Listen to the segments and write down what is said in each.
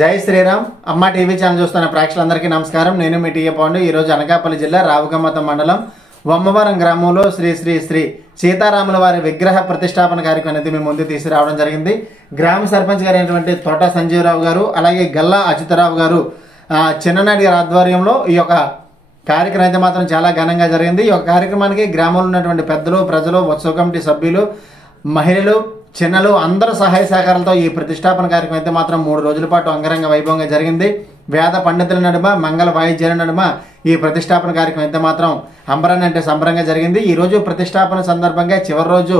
జై శ్రీరామ్ అమ్మ TV channel చూస్తున్న ప్రేక్షకులందరికీ నమస్కారం. నేను మీ టీఏ పాండు. ఈరోజు అనకాపల్లి జిల్లా రావుగమ్మత మండలం వమ్మవరం గ్రామంలో శ్రీ శ్రీ శ్రీ సీతారాముల వారి విగ్రహ ప్రతిష్టాపన కార్యక్రమం అనేది మేము ముందు తీసుకురావడం జరిగింది. గ్రామ సర్పంచ్ గారు అయినటువంటి తోట సంజీవరావు గారు, అలాగే గల్లా అచ్యుతరావు గారు చిన్ననాటి గారి ఆధ్వర్యంలో ఈ యొక్క కార్యక్రమం అయితే మాత్రం చాలా ఘనంగా జరిగింది. ఈ యొక్క కార్యక్రమానికి గ్రామంలో ఉన్నటువంటి పెద్దలు, ప్రజలు, ఉత్సవ కమిటీ సభ్యులు, మహిళలు, చిన్నలు అందరూ సహాయ సహకారాలతో ఈ ప్రతిష్టాపన కార్యక్రమం అయితే మాత్రం 3 రోజుల పాటు అంగరంగ వైభవంగా జరిగింది. వేద పండితుల నడుమ, మంగళ వాయిద్యాల నడుమ ఈ ప్రతిష్టాపన కార్యక్రమం అయితే మాత్రం అంబరాన్ని అంటే సంబరంగా జరిగింది. ఈ రోజు ప్రతిష్టాపన సందర్భంగా చివరి రోజు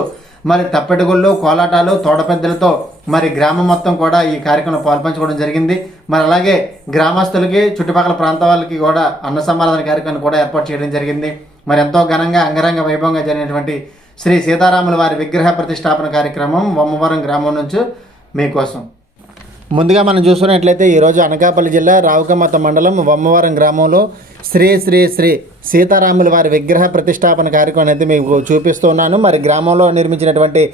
మరి తప్పెటగుళ్ళు, కోలాటాలు, తోడపెద్దలతో మరి గ్రామం మొత్తం కూడా ఈ కార్యక్రమంలో పాల్పంచుకోవడం జరిగింది. మరి అలాగే గ్రామస్తులకి, చుట్టుపక్కల ప్రాంత వాళ్ళకి కూడా అన్న సమారాధన కార్యక్రమాన్ని కూడా ఏర్పాటు చేయడం జరిగింది. మరి ఎంతో ఘనంగా అంగరంగ వైభవంగా జరిగినటువంటి శ్రీ సీతారాముల వారి విగ్రహ ప్రతిష్టాపన కార్యక్రమం వమ్మవరం గ్రామం నుంచి మీకోసం. ముందుగా మనం చూసుకున్నట్లయితే ఈరోజు అనకాపల్లి జిల్లా రావుగమ్మత మండలం వమ్మవరం గ్రామంలో శ్రీ శ్రీ శ్రీ సీతారాముల వారి విగ్రహ ప్రతిష్టాపన కార్యక్రమం అయితే మీకు చూపిస్తున్నాను. మరి గ్రామంలో నిర్మించినటువంటి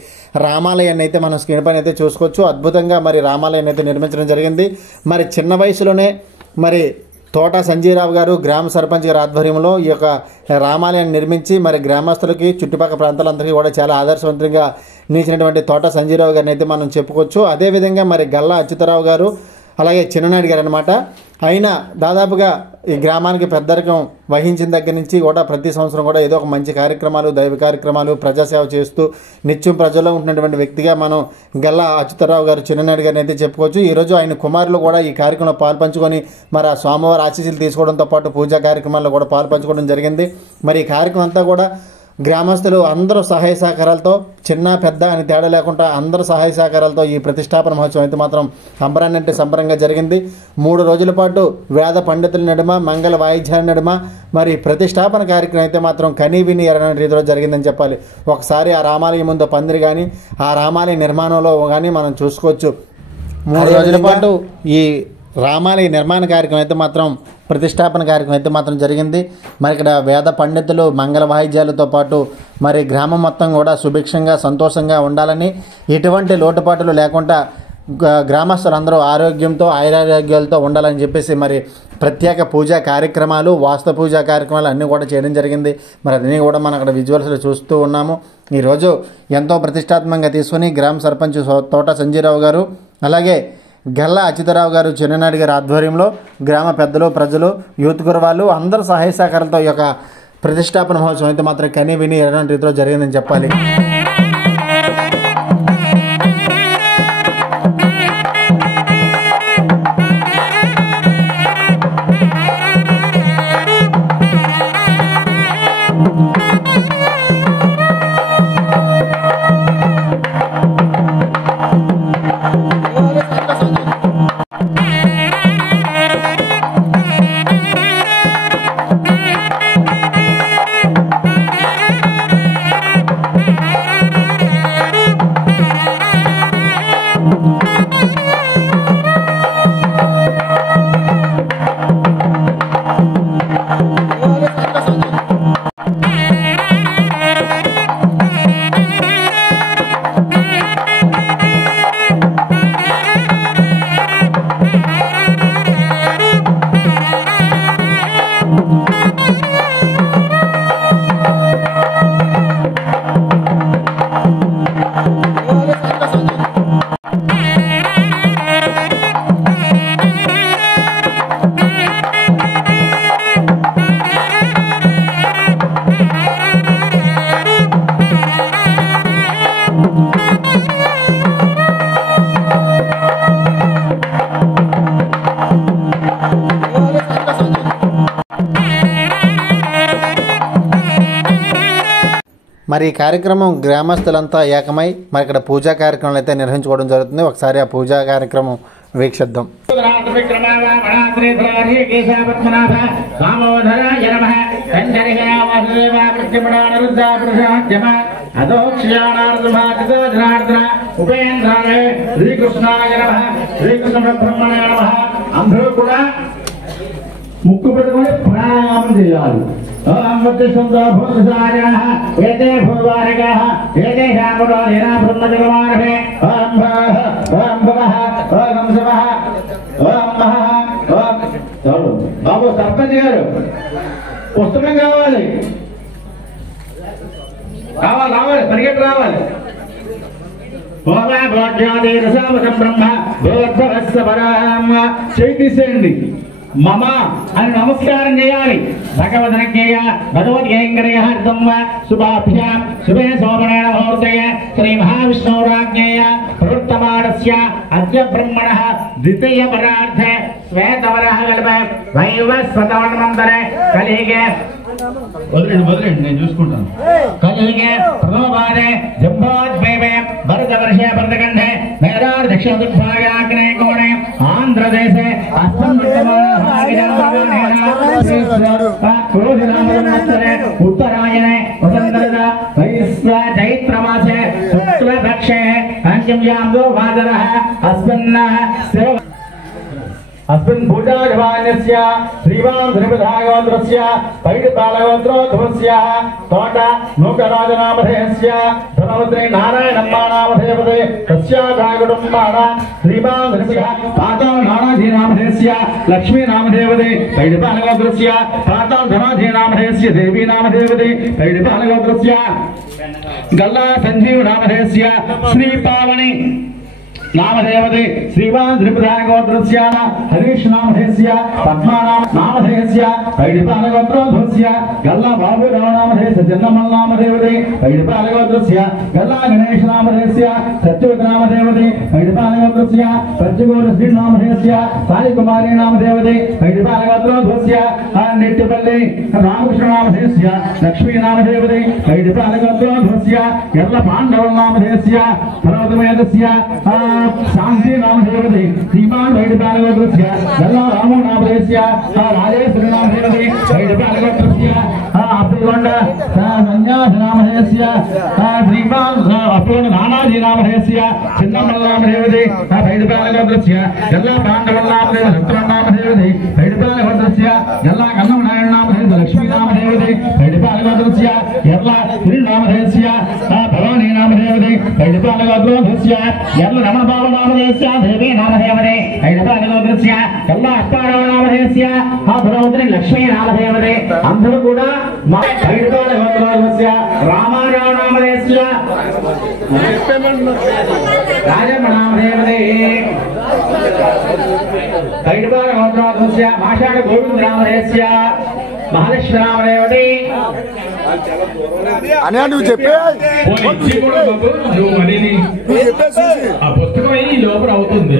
రామాలయాన్ని అయితే మనం స్క్రీన్ పైన అయితే చూసుకోవచ్చు. అద్భుతంగా మరి రామాలయాన్ని అయితే నిర్మించడం జరిగింది. మరి చిన్న వయసులోనే మరి తోట సంజీవరావు గారు గ్రామ సర్పంచ్ గారి ఆధ్వర్యంలో ఈ యొక్క రామాలయాన్ని నిర్మించి మరి గ్రామస్తులకి, చుట్టుపక్కల ప్రాంతాలందరికీ కూడా చాలా ఆదర్శవంతంగా నిలిచినటువంటి తోట సంజీవరావు గారిని అయితే మనం చెప్పుకోవచ్చు. అదేవిధంగా మరి గల్లా అచ్యుతరావు గారు, అలాగే చిన్ననాయుడు గారు అనమాట. అయినా దాదాపుగా ఈ గ్రామానికి పెద్దరికం వహించిన దగ్గర నుంచి కూడా ప్రతి సంవత్సరం కూడా ఏదో ఒక మంచి కార్యక్రమాలు, దైవ కార్యక్రమాలు, ప్రజాసేవ చేస్తూ నిత్యం ప్రజల్లో ఉంటున్నటువంటి వ్యక్తిగా మనం గల్లా అచ్యుతరావు గారు, చిన్ననాయుడు గారిని అయితే చెప్పుకోవచ్చు. ఈరోజు ఆయన కుమారులు కూడా ఈ కార్యక్రమంలో పాల్పంచుకొని మరి ఆ స్వామివారి ఆశీస్సులు తీసుకోవడంతో పాటు పూజా కార్యక్రమాల్లో కూడా పాల్పంచుకోవడం జరిగింది. మరి ఈ కార్యక్రమం అంతా కూడా గ్రామస్తులు అందరూ సహాయ సహకారాలతో, చిన్న పెద్ద అని తేడా లేకుండా అందరూ సహాయ సహకారాలతో ఈ ప్రతిష్టాపన మహోత్సవం అయితే మాత్రం అంబరాన్ని అంటే సంబరంగా జరిగింది. 3 రోజుల పాటు వేద పండితుల నడుమ, మంగళ వాయిద్యాల నడుమ మరి ప్రతిష్టాపన కార్యక్రమం అయితే మాత్రం కనీ విని ఎరగని రీతిలో జరిగిందని చెప్పాలి. ఒకసారి ఆ రామాలయం ముందు పందిరి కానీ, ఆ రామాలయ నిర్మాణంలో కానీ మనం చూసుకోవచ్చు. 3 రోజుల పాటు ఈ రామాలయ నిర్మాణ కార్యక్రమం అయితే మాత్రం, ప్రతిష్టాపన కార్యక్రమం అయితే మాత్రం జరిగింది. మరి ఇక్కడ వేద పండితులు, మంగళ వాయిద్యాలతో పాటు మరి గ్రామం మొత్తం కూడా సుభిక్షంగా, సంతోషంగా ఉండాలని, ఎటువంటి లోటుపాట్లు లేకుండా గ్రామస్తులందరూ ఆరోగ్యంతో, ఆయురారోగ్యాలతో ఉండాలని చెప్పేసి మరి ప్రత్యేక పూజా కార్యక్రమాలు, వాస్తు పూజా కార్యక్రమాలు అన్నీ కూడా చేయడం జరిగింది. మరి అన్నీ కూడా మనం అక్కడ విజువల్స్లో చూస్తూ ఉన్నాము. ఈరోజు ఎంతో ప్రతిష్టాత్మకంగా తీసుకుని గ్రామ సర్పంచ్ తోట సంజీవరావు గారు, అలాగే గల్లా అచ్యుతరావు గారు, చిన్ననాయుడు గారి ఆధ్వర్యంలో గ్రామ పెద్దలు, ప్రజలు, యూత్ గురవాళ్ళు అందరూ సహాయ సహకారంతో ఈ యొక్క ప్రతిష్టాపన మహోత్సవం అయితే మాత్రం కనీ విని ఎరగని రీతిలో జరిగిందని చెప్పాలి. మరి ఈ కార్యక్రమం గ్రామస్తులంతా ఏకమై మరి ఇక్కడ పూజా కార్యక్రమాలు అయితే నిర్వహించుకోవడం జరుగుతుంది. ఒకసారి ఆ పూజా కార్యక్రమం వీక్షిద్దాం. ముక్కు పెట్టుకొని ప్రాణాయామం చేయాలి. ओम वत्संतो भूतसाराः एते भूवारकाः एते शामुरो निरा ब्रह्मजगमानभे ओम भवः ओम शिवः ओम महः ओम चलो बाबू सरपंच गाరు పుస్తకం కావాలి రావాలి పరిగెట్టు రావాలి చేయండి మమ అని నమస్కారం చేయాలి భగవదనజ్ఞేయ భగవద్గేంగరయ శుభాభ్యాం శుభే శోభనేన ముహూర్తయ శ్రీ మహావిష్ణురాజ్ఞేయ ప్రవృత్తమానస్య అద్య బ్రహ్మణః ద్వితీయ పరార్థే శ్వేతవరః కల్ప వైవస్వతవన్మంతరే కలిగే వదిలేండి నేను చూసుకుంటాను కలిగే ప్రథమవారే జంబోద్వైవే భరతవర్షే భరతఖండే మేధార్ దక్షిణ దిగ్భాగాగ్నే కోణే ఆంధ్రదేశే ఉత్తరాయణే వసంతరద వైశ్వ చైత్రమాసే శుక్లపక్షే పంచమ్యాందో వాదరః अस्मिन् भूजाजवान्यस्य श्रीवान् श्रीपदागोत्रस्य पैडिपालगोत्रोद्भवस्य तोट नूकराजनामधेयस्य धनवद्रे नारायणम्मानामधेयपदे तस्याधाकुटुम्बाना श्रीवान् श्रीपदः पाताल नानाधीनामधेयस्य लक्ष्मीनामधेयपदे पैडिपालगोत्रस्य पाताल धनाधीनामधेयस्य देवीनामधेयपदे पैडिपालगोत्रस्य गल्ला संजीवनामधेयस्य श्रीपावनि नामधेयपदे श्रीवान् श्रीपदागोत्रस्य हरीश नामधेयस्य पद्मानाम नामधेयस्य पैडिपालगोत्रोद्भवस्य गल्ला बाबुराव नामधेयस्य जन्नमल नामधेयपदे पैडिपालगोत्रस्य गल्ला गणेश नामधेयस्य सत्यवत नामधेयपदे पैडिपालगोत्रस्य पंचगोर श्री नामधेयस्य सालिकुमारी नामधेयपदे पैडिपालगोत्रोद्भवस्य निट्टिपल्ली रामकृष्ण नामधेयस्य लक्ष्मी नामधेयपदे पैडिपालगोत्रोद्भवस्य गल्ला पांडव नामधेयस्य पर्वतमेधस्य शांति नामधेयपदे श्रीमान् वैदिपालगोत्रस्य गल्ला रामो नामधेयस्य राजेश्वरी नामधेयपदे वैदिपालगोत्रस्य अप्पगोंड सन्यास नामधेयस्य श्रीमान् अप्पगोंड नानाजी नामधेयस्य चिन्नमल्ल नामधेयपदे वैदिपालगोत्रस्य गल्ला पांडव नामधेयस्य शत्रुघ्न नामधेयपदे वैदिपालगोत्रस्य गल्ला कन्नमनारायण नामधेयस्य लक्ष्मी नामधेयपदे वैदिपालगोत्रस्य गल्ला श्री नामधेयस्य भवानी नामधेयपदे वैदिपालगोत्रस्य गल्ला रमणबाबु नामधेयस्य देवी नामधेयपदे वैदिपालगोत्रस्य गल्ला अप्पाराव नामधेयस्य भगवती लक्ष्मी नामधेयपदे अंधुडु कूडा वैदिपालगोत्रस्य रामाराव नामधेयस्य राजम्म नामधेयपदे वैदिपालगोत्रस्य माषाढ गोविंद नामधेयस्य महालक्ष्मी नामधेयपदे అనే నువ్వు చెప్పే పుస్తకం ఈ లోపల అవుతుంది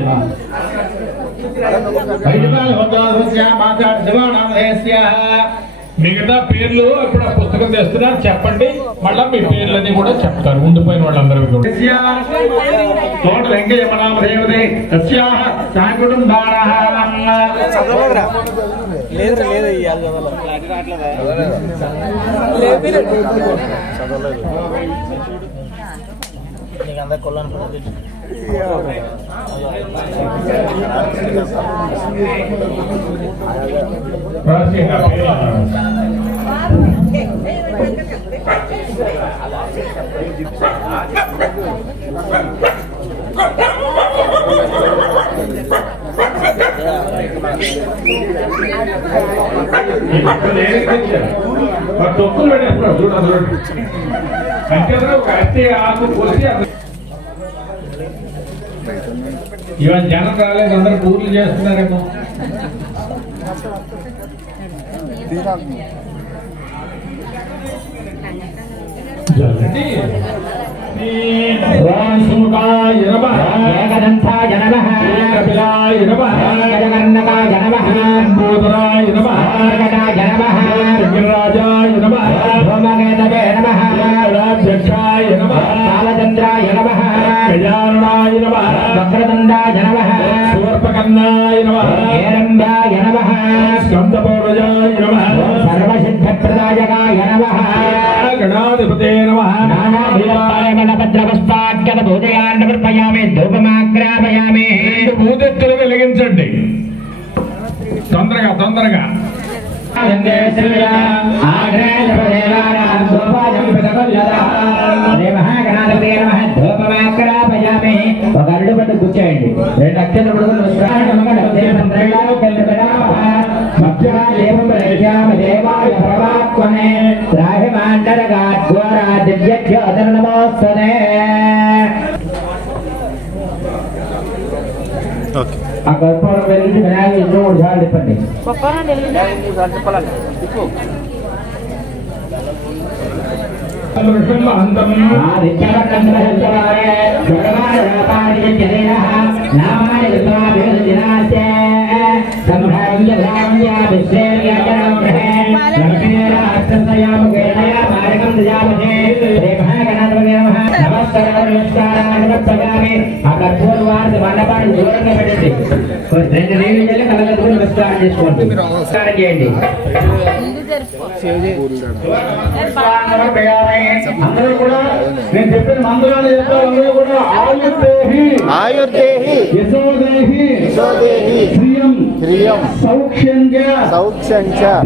మిగతా పేర్లు ఇప్పుడు ఆ పుస్తకం తెస్తున్నారు చెప్పండి మళ్ళా మీ పేర్లన్నీ కూడా చెప్తారు ఉండిపోయిన వాళ్ళందరూ తోట వెంకయ్య నామదేవదే తొక్కులు పెట్టేస్తున్నారు చూడండి అంటే ఒక అట్టి ఆకు పోసి ఇవాళ జనం రాలేదు అందరూ పూర్లు చేస్తున్నారేమో రాసుకాయ నమః ఏకదంతాయ నమః కపిలాయ నమః గజకర్ణకాయ నమః బోధరాయ నమః గజాయ నమః గిరిరాజాయ నమః భూమకేతవే నమః రాజ్యక్షాయ నమః కాలచంద్రాయ నమః గజాననాయ నమః వక్రదండాయ నమః శూర్పకర్ణాయ నమః హేరంబాయ నమః స్కందపౌరజాయ నమః సర్వసిద్ధప్రదాయకాయ నమః గణాధిపతే నమః నానాభద్రపుష్పాఖ్యత భూజయాన్ని సమర్పయామి ధూపమాగ్రాపయామి భూదెత్తులు వెలిగించండి తొందరగా కూర్చోండి. 2 అక్షరాలు ఆ కర్పూరం వెలిగించి వినాయకుడు 3 సార్లు తిప్పండి. చేయండి. అందరూ కూడా నేను చెప్పిన మందులను చెప్తారు. అందరూ కూడా ఆయుర్దేహి యశోదేహి శ్రియం సౌఖ్యంచ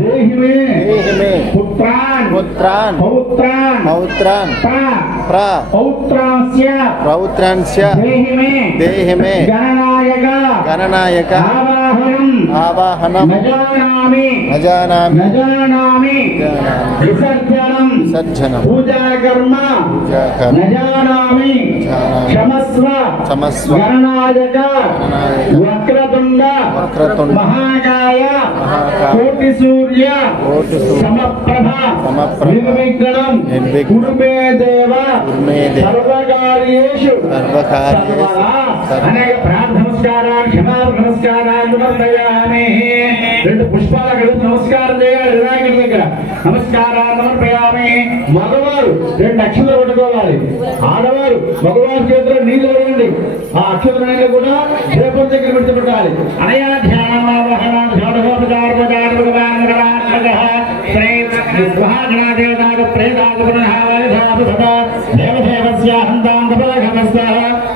దేహిమే పుత్రాన్ పౌత్రాన్స్య దేహిమే గణనాయక ఆవాహనం నజానామి విసర్జనం పూజాకర్మ నజానామి క్షమస్వ గణనాయక వక్రతుండ మహాకాయ కోటి సూర్య సమప్రభ నిర్విఘ్నం కురుమే దేవ సర్వకార్యేషు అనేక ప్రార్థన నమస్కారాలు క్షమాపణ నమస్కారాలు సమర్పయామి. 2 పుష్పాలు కడుపు నమస్కారం చేయాలి వినాయకుడి దగ్గర. నమస్కారాలు సమర్పయామి. మగవారు 2 అక్షరాలు పట్టుకోవాలి. ఆడవారు మగవారి చేతిలో నీళ్లు వేయండి. ఆ అక్షరాన్ని కూడా క్షేపం దగ్గర విడిచిపెట్టాలి. అనయా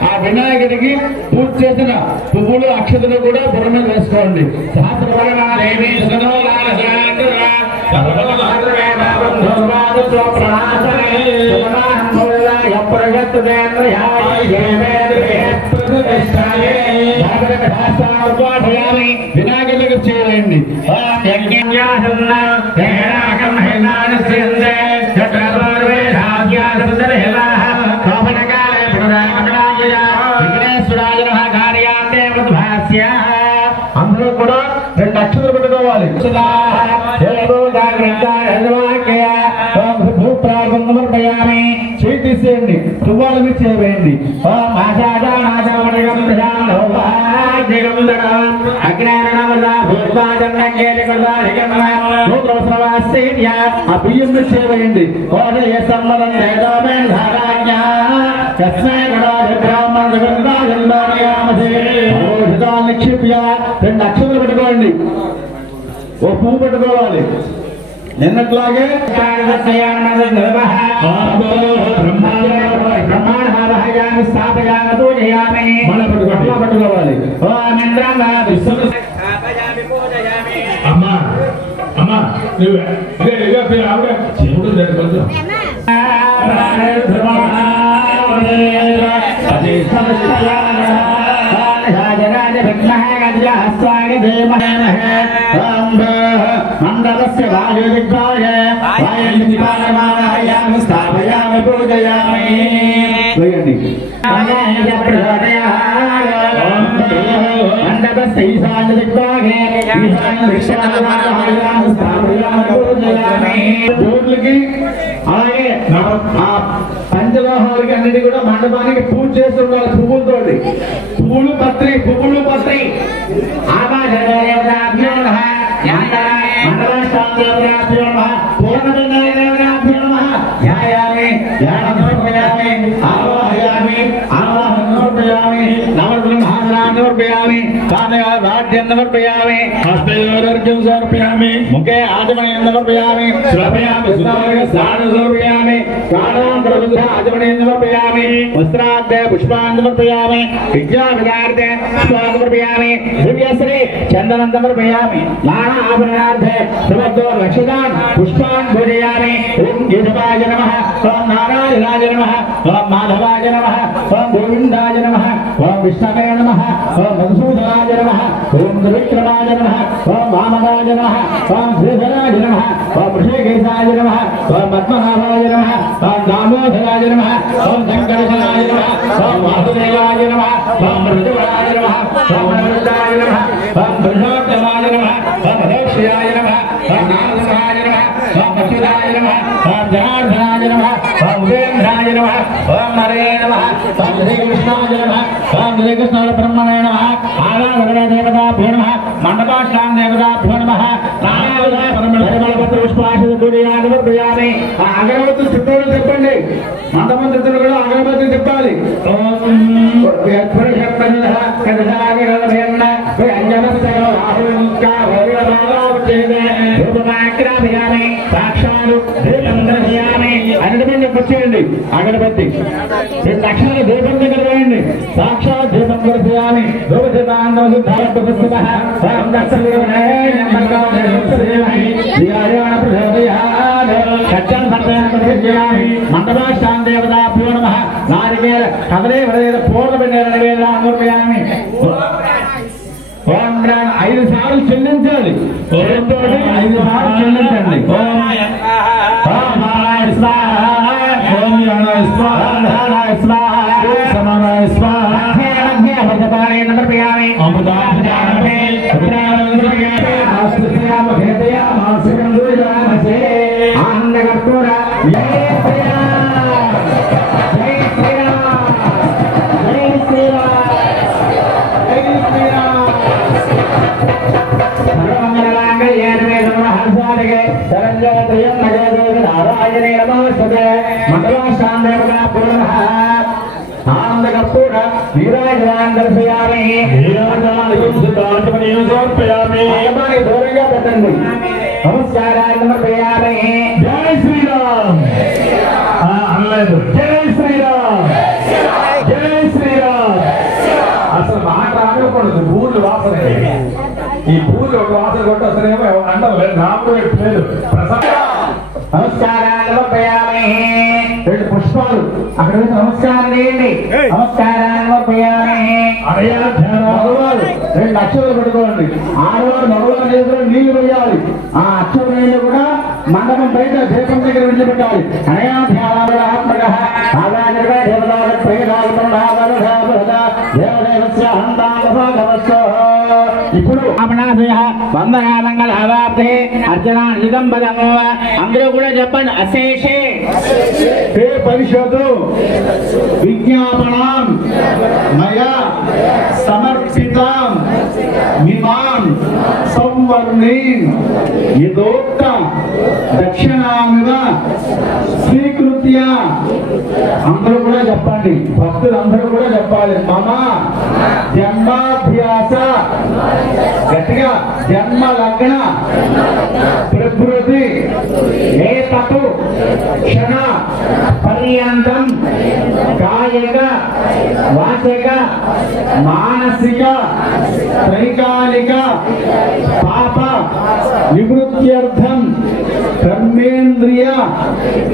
ఆ వినాయకుడికి పూజ చేసిన పువ్వులు అక్షతలు కూడా బుర్ర మీద వేసుకోండి. వినాయకుడికి చేయండి. అందరూ కూడా 2 అక్షరాలు పెట్టుకోవాలి. భూప్రాగమర్పయామి చేయి తీసేయండి. తువ్వాలు మీరు చేయవేయండి. ఆ బియ్యం మీరు చేయవేయండి. నిక్షేప్య 2 అక్షరాలు పెట్టుకోండి. ఓ పువ్వు పెట్టుకోవాలి. నిన్నట్లాగే పట్టుకోవాలి. అమ్మా అమ్మా చెవుడు మండలస్య వాయుదిగ్గాయ వాయుదిగ్గాయమానయామి స్థాపయామి పూజయామి. మండలస్య ఈశాన్య దిగ్గాయ దేవుళ్ళకి అలాగే పంచలోహాలకి అన్నిటి కూడా మండపానికి పూజ చేస్తుండాలి. పువ్వులు పత్రి ఆవాహయామి నవగ్రహాన్ని वाद्यं समर्पयामि हस्तयोरर्घ्यं समर्पयामि मुखे आचमनीयं समर्पयामि श्रावयामि स्नानं समर्पयामि काणां प्रबुद्ध आचमनीयं समर्पयामि वस्त्रार्थे पुष्पान् समर्पयामि विद्यापदार्थे पुष्पान् समर्पयामि दिव्यश्री चन्दनं समर्पयामि नाना आभरणार्थे समर्पो रक्षितान् पुष्पान् पूजयामि ओम केशवाय नमः ओम नारायणाय नमः ओम माधवाय नमः ओम गोविन्दाय नमः ओम विष्णवे नमः ओम मधुसूदनाय नमः ओम त्रिविक्रमाय नमः ओम वामनाय नमः ओम श्रीधराय नमः ओम ऋषिकेशाय नमः ओम पद्मनाभाय नमः ओम दामोदराय नमः ओम शंकरशनाय नमः ओम वासुदेवाय नमः ओम मृदुवराय नमः ओम अमृताय नमः ओम पुरुषोत्तमाय नमः ओम अधोक्षयाय नमः ओम नारदाय नमः ओम अच्युताय नमः ओम जनार्दनाय नमः ओम उपेन्द्राय नमः ओम हरे नमः ओम श्रीकृष्णाय नमः ओम श्रीकृष्ण ब्रह्मणे नमः आराधना देवताभ्यो नमः मंडपाश्राम देवताभ्यो नमः పుష్పాశుయామి అగరబత్తి చుట్టూరు చెప్పండి మండపం చుట్టూరు కూడా అగరబత్తి చెప్పాలి సాక్షాలు అన్నిటిని వచ్చేయండి అగరబత్తి 2 లక్షల దీపం దగ్గర వేయండి సాక్షాత్ దీపం కొరచేయాలి మండపాశ్రాం దేవతాభ్యో నమః నారికేల కదలే వదలేద పూర్ణపిండ సమర్పయామి 5 సార్లు చెల్లించాలి 5 సార్లు చెల్లించండి ఓం నారాయణ స్వాహ ఓం నారాయణ స్వాహ నారాయణ స్వాహ సమానాయ స్వాహ భగవానే సమర్పయామి అమృతాభ్యామే పుత్రాభ్యామే ఆశ్రియామ భేదయా మాసికం దుర్యామసే ఆనందకర్పూర జై శ్రీరామ్ జై శ్రీరామ్ జై శ్రీరామ్ జై శ్రీరామ్ సర్వమంగళమాంగళ్యేన సర్వహర్షాదిగే శరణ్యత్రయం నగేదేవి నారాయణే నమోస్తుతే మంగళాశాం దేవతాభ్యో నమః ఆనందకర్పూర వీరాజనాన్ దర్శయామి సమర్పయామి దూరంగా పెట్టండి నమస్కారాన్ని సమర్పయామి జై శ్రీరామ్ అనలేదు జై శ్రీరామ్ జై శ్రీరామ్ అసలు మాట రాకూడదు పూలు వాసన ఈ పూలు ఒక వాసన కొట్టి అసలేమో అంటారు రాముడు లేదు నమస్కారాన్ని సమర్పయామి 2 పుష్పాలు అక్కడ నమస్కారం చేయండి నమస్కారాన్ని సమర్పయామి మగవారు 2 అక్షరాలు పెట్టుకోండి ఆడవారు మగవారు చేతిలో నీళ్లు వేయాలి ఆ అక్షర నీళ్లు కూడా మండపం బయట దీపం దగ్గర విడిచిపెట్టాలి ఇప్పుడు వందనామంగళావాప్తే అర్చనా నిదంబదము అందరూ కూడా చెప్పండి అశేషే పరిషత్తు విజ్ఞాపనం మయా సమర్పితం మిమాం సంవర్ణీం యదోక్త దక్షిణామివ స్వీకృత్య అందరూ కూడా చెప్పండి భక్తులందరూ కూడా చెప్పాలి మమ జన్మాభ్యాస గట్టిగా జన్మ లగ్న ప్రకృతి ఏతతు క్షణ పర్యంతం కాయిక వాచిక మానసిక త్రైకాలిక పాప నివృత్త్యర్థం కర్మేంద్రియ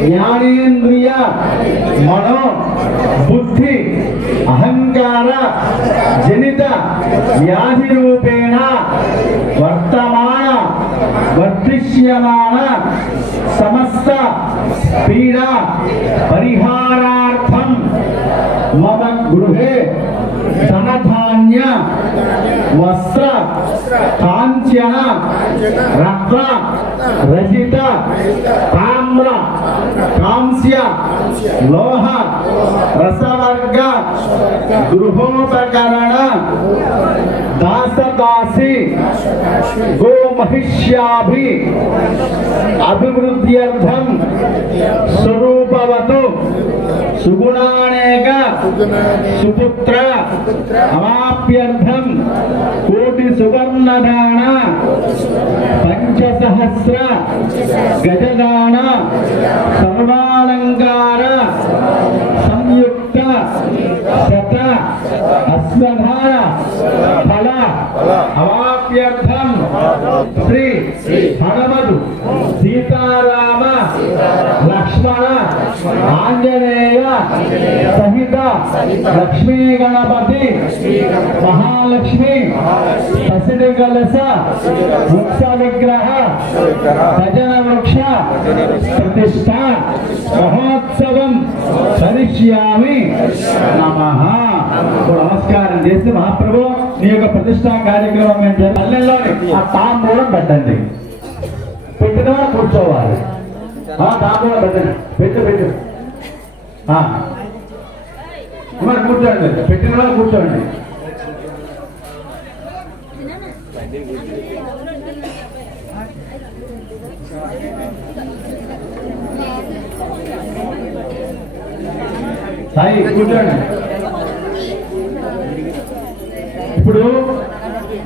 జ్ఞానేంద్రియ మనో బుద్ధి అహంకార జనిత వ్యాధి రూపేణ వర్తమాన వర్తిష్యమాన సమస్త పీడా పరిహారార్థం మమ గృహే ధనధాన్య వస్త్ర కాంచ కాంస్యన రత్న రజిత తామ్ర కాంస్య లోహ రసవర్గ గృహోపకరణ దాసదాసి గో మహిష్యాభి అభివృద్ధ్యర్థం స్వరూపవతు సుగుణానేక సుపుత్ర అవాప్యర్థం కోటి సువర్ణదాన పంచసహస్ర గజదాన సర్వాలంకార సంయుక్త శత అశ్వధార ఫల అవాప్యర్థం శ్రీ హనుమదు సీతారామ లక్ష్మణ ఆంజనేయ సహిత లక్ష్మీ గణపతి మహాలక్ష్మి పసిడి కలస వృక్ష విగ్రహ భజన వృక్ష ప్రతిష్ట మహోత్సవం కరిష్యామి నమః. నమస్కారం చేసి మహాప్రభు నీ యొక్క ప్రతిష్టా కార్యక్రమం ఏంటంటే పల్లెల్లోని ఆ తాంబూలం పెట్టండి. పెట్టిన వాళ్ళు కూర్చోవాలి. తాంబూలం పెట్టండి. పెట్టు మరి కూర్చోండి. పెట్టిన వాళ్ళు కూర్చోండి. సాయి కూర్చోండి. ఇప్పుడు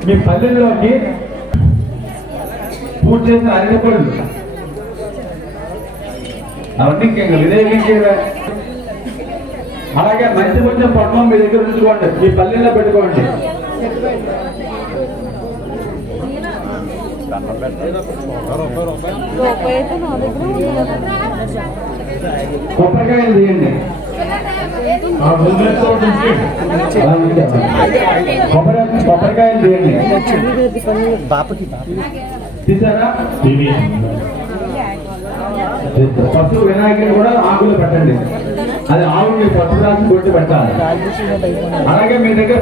మీ పల్లెల్లోకి పూజ చేసిన అరటిపళ్ళు అవన్నీ వినియోగించేవే. అలాగే మంచి కొంచెం పట్నం మీ దగ్గర ఉంచుకోండి. మీ పల్లెల్లో పెట్టుకోండి. కొబ్బరికాయలు తీయండి. కొబ్బరికాయలు తీయండి. తీసారా? పశువు వినాయకుని కూడా ఆకులు పెట్టండి. అది ఆవుని పశు రాసి కొట్టి పెట్టాలి. అలాగే మీ దగ్గర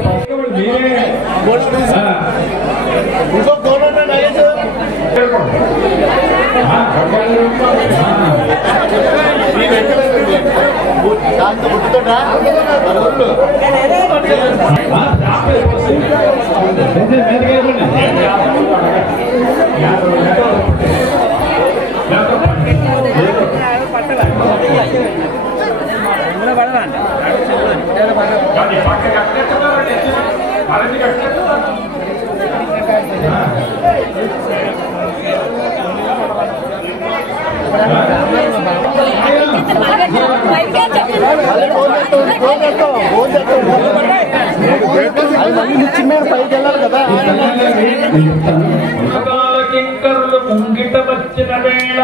ముంగిట వచ్చిన వేళ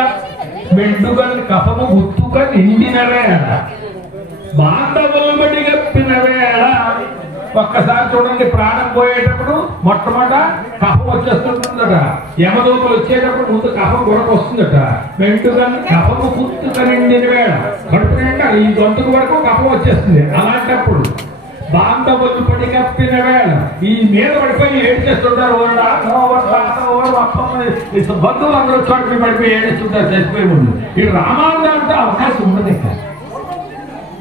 మెండుగల్ కఫము గుత్తుక నిండిన వేళ బాంధవులు బడి గప్పిన వేళ. ఒక్కసారి చూడండి, ప్రాణం పోయేటప్పుడు మొట్టమొదట కఫం వచ్చేస్తుంటుందట. యమదూతలు వచ్చేటప్పుడు ముందు కఫం గుడక వస్తుందట. మెండుగల్ కఫము గుత్తుక నిండిన వేళ, కడుపు నిండా ఈ గొంతుకు వరకు కఫం వచ్చేస్తుంది. అలాంటప్పుడు బాంధవులు పడి కప్పిన వేళ ఈ మీద పడిపోయి ఏడ్చేస్తుంటారు. బంధువులు అందరూ చోట్ల పడిపోయి ఏడుస్తుంటారు చచ్చిపోయే ముందు. ఈ రామాయణం అంటే అవకాశం ఉండదు.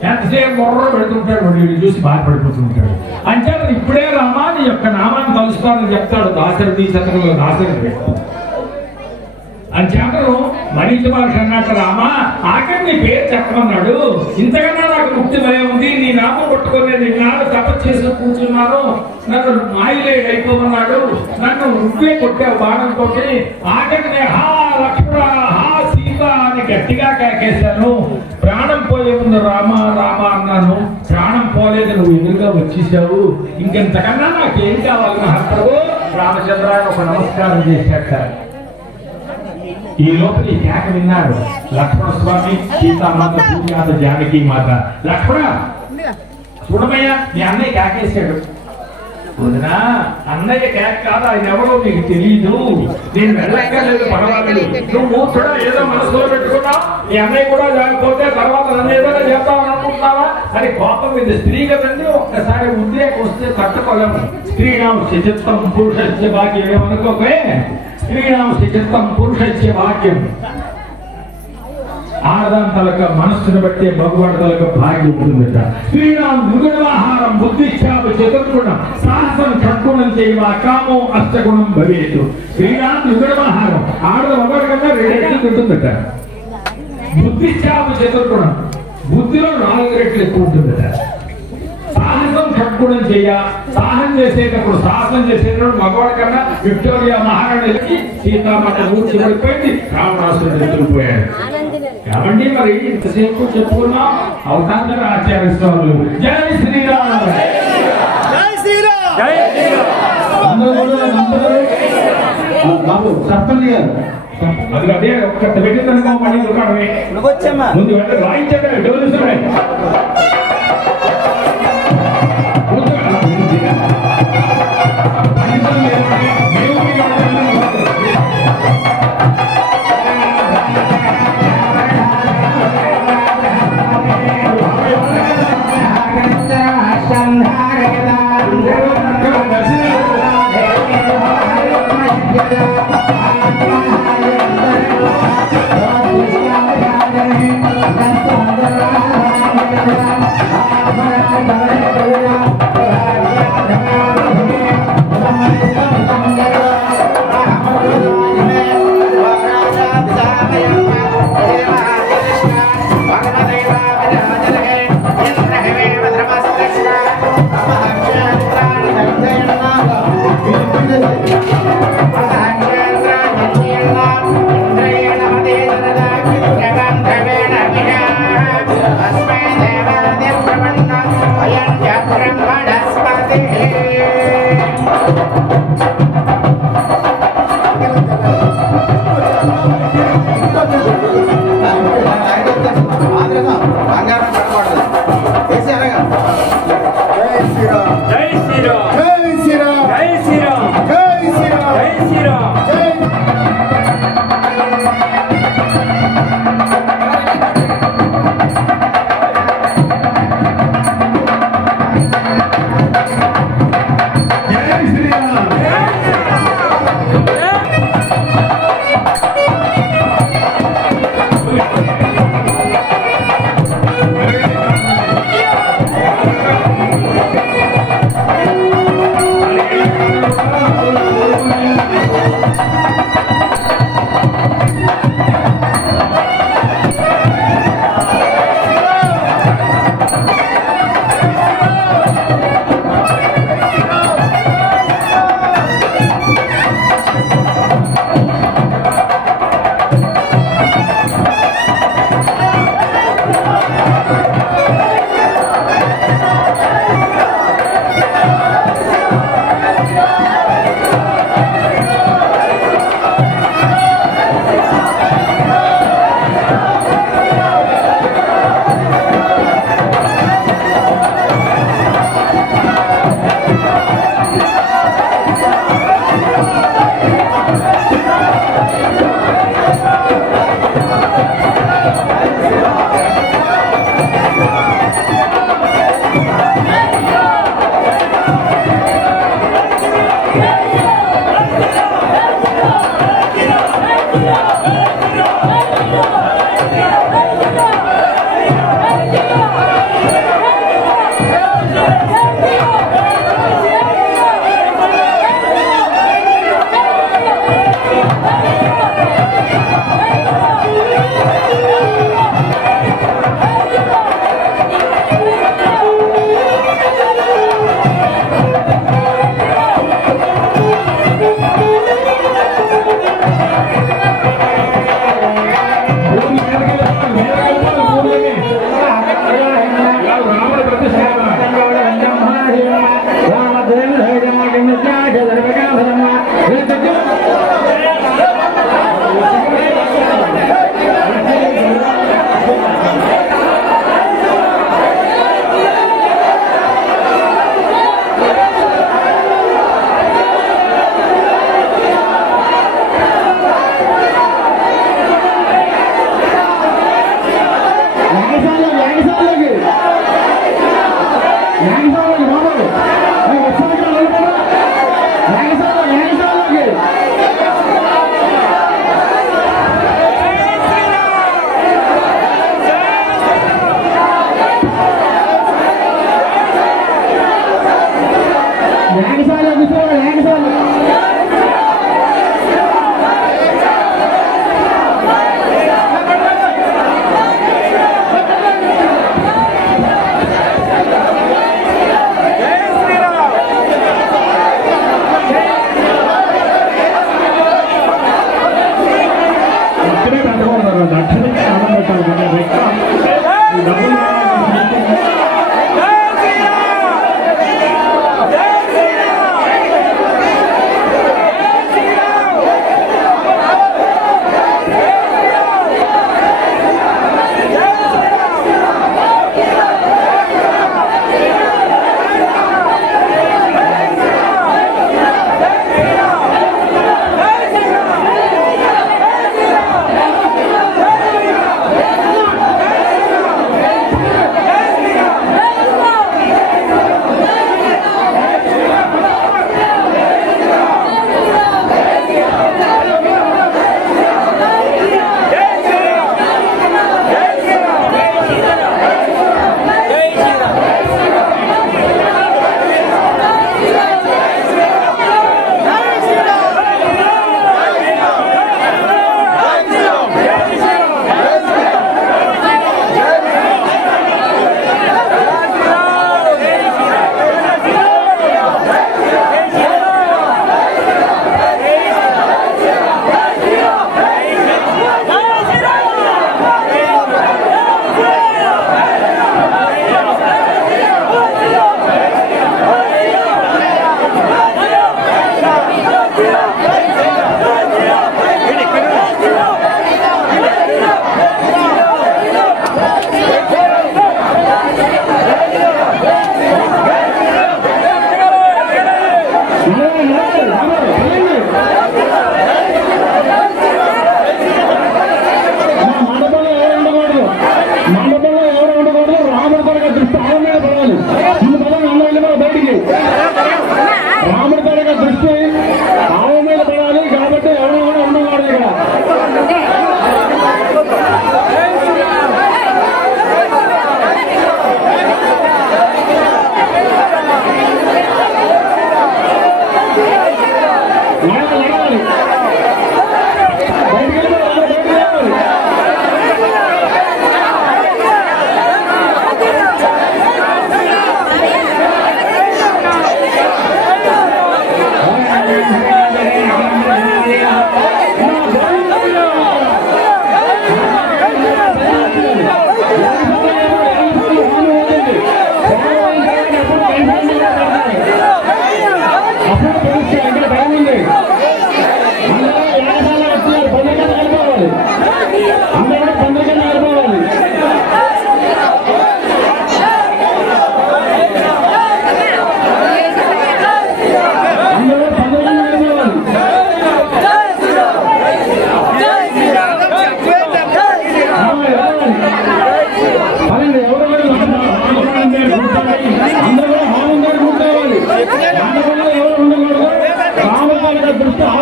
ఎంతసేపు మొర్ర పెడుతుంటాడు, వీళ్ళు చూసి బాధపడిపోతుంటాడు. అంటే ఇప్పుడే రామాని యొక్క నామాన్ని కలుస్తానని చెప్తాడు దాశరథి శతకంలో. దాశరథి అంచేతను మరీచి మహర్షి అన్నట్టు, రామా ఆఖరి నీ పేరు చెప్పమన్నాడు. ఇంతకన్నా నాకు ముక్తి భయం ఉంది. నీ నామం పట్టుకొని నిన్నాడు తపస్సు చేసి కూర్చున్నాను. నన్ను మాయలే అయిపోమన్నాడు. నన్ను నువ్వే కొట్టావు బాణంతో. ఆఖరిని హా లక్ష్మణ హా సీత అని గట్టిగా కేకేశాను. ప్రాణం పోయే ముందు రామ రామ అన్నాను. ప్రాణం పోలేదు, నువ్వు ఎదురుగా వచ్చేసావు. ఇంకెంతకన్నా నాకేం కావాలి మహాప్రభు? రామచంద్రాన్ని ఒక నమస్కారం చేశాక ఈ లోపల ఈ కేక విన్నాడు లక్ష్మణ స్వామి, సీతామాత, పూజాత, జానకి మాత. లక్ష్మణ చూడమయ్యా, నీ అన్నయ్య కేకేశాడు. వదినా అన్నయ్య క్యాక్ కాదు, ఆయన ఎవరో నీకు తెలియదు, నేను వెళ్ళక్కర్లేదు, పర్వాలేదు, నువ్వు మూర్ఖుడా ఏదో మనసులో పెట్టుకున్నావు, ఈ అన్నయ్య కూడా లేకపోతే తర్వాత నన్ను ఏదైనా చేద్దామని అనుకుంటున్నావా అని కోపం మీద స్త్రీ కదండి, ఒక్కసారి ఉద్రేకం వస్తే తట్టుకోలేము. స్త్రీణాం శచిత్తం పురుషస్య భాగ్యం ఏమనుకోకే, స్త్రీణాం శచిత్తం పురుషస్య భాగ్యం. ఆదాం తలక మనస్సును బట్టి మగవాడి తలక భాగ్యం ఉంటుందట. శ్రీరామ్ దుర్గుణాహారం బుద్ధిచ్ఛాపు చతుర్గుణం సాహసం షడ్గుణం చేయవా కామో అష్టగుణం భవేతు. శ్రీరామ్ దుర్గుణాహారం ఆడద మగవాడి కన్నా 2 రెట్లు ఉంటుందట. బుద్ధిచ్ఛాపు చతుర్గుణం బుద్ధిలో 4 రెట్లు ఎక్కువ ఉంటుందట. సాహసం షడ్గుణం చేయ సాహసం చేసేటప్పుడు సాహసం చేసేటప్పుడు మగవాడి కన్నా విక్టోరియా మహారాణికి సీతామాత మూర్చి పడిపోయింది, రావణాసురుడు ఎత్తుకుపోయాడు. కాబట్టి మరి ఇంతసేపు చెప్పుకున్నాం అవతార ఆచార్య స్వాములు. జై శ్రీరామ్, జై శ్రీరామ్, జై శ్రీరామ్. బాబు సర్పంచ్ గారు అది అదే ఒక్క పెట్టిందనుకో మళ్ళీ దుకాణమే ముందు వెళ్ళి రాయించండి డోలు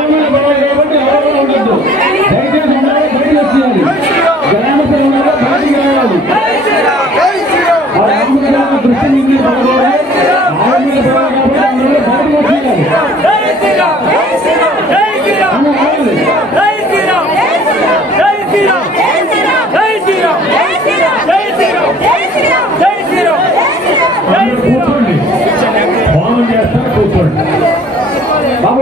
రాముల గొడవ కాబట్టి ఎవరు ఉండద్దు. దయచేసి అందరూ బయటకు వచ్చేయాలి. గ్రామ సేవలో బయటికి రావాలి. ఆ రామగ్రామ దృష్టి నుంచి పడకూడదు. రాముల గొడవ కాబట్టి అందరూ బయటకు వచ్చేయాలి. కూర్చోండి, బాగు చేస్తారు, కూర్చోండి బాబు. బాబు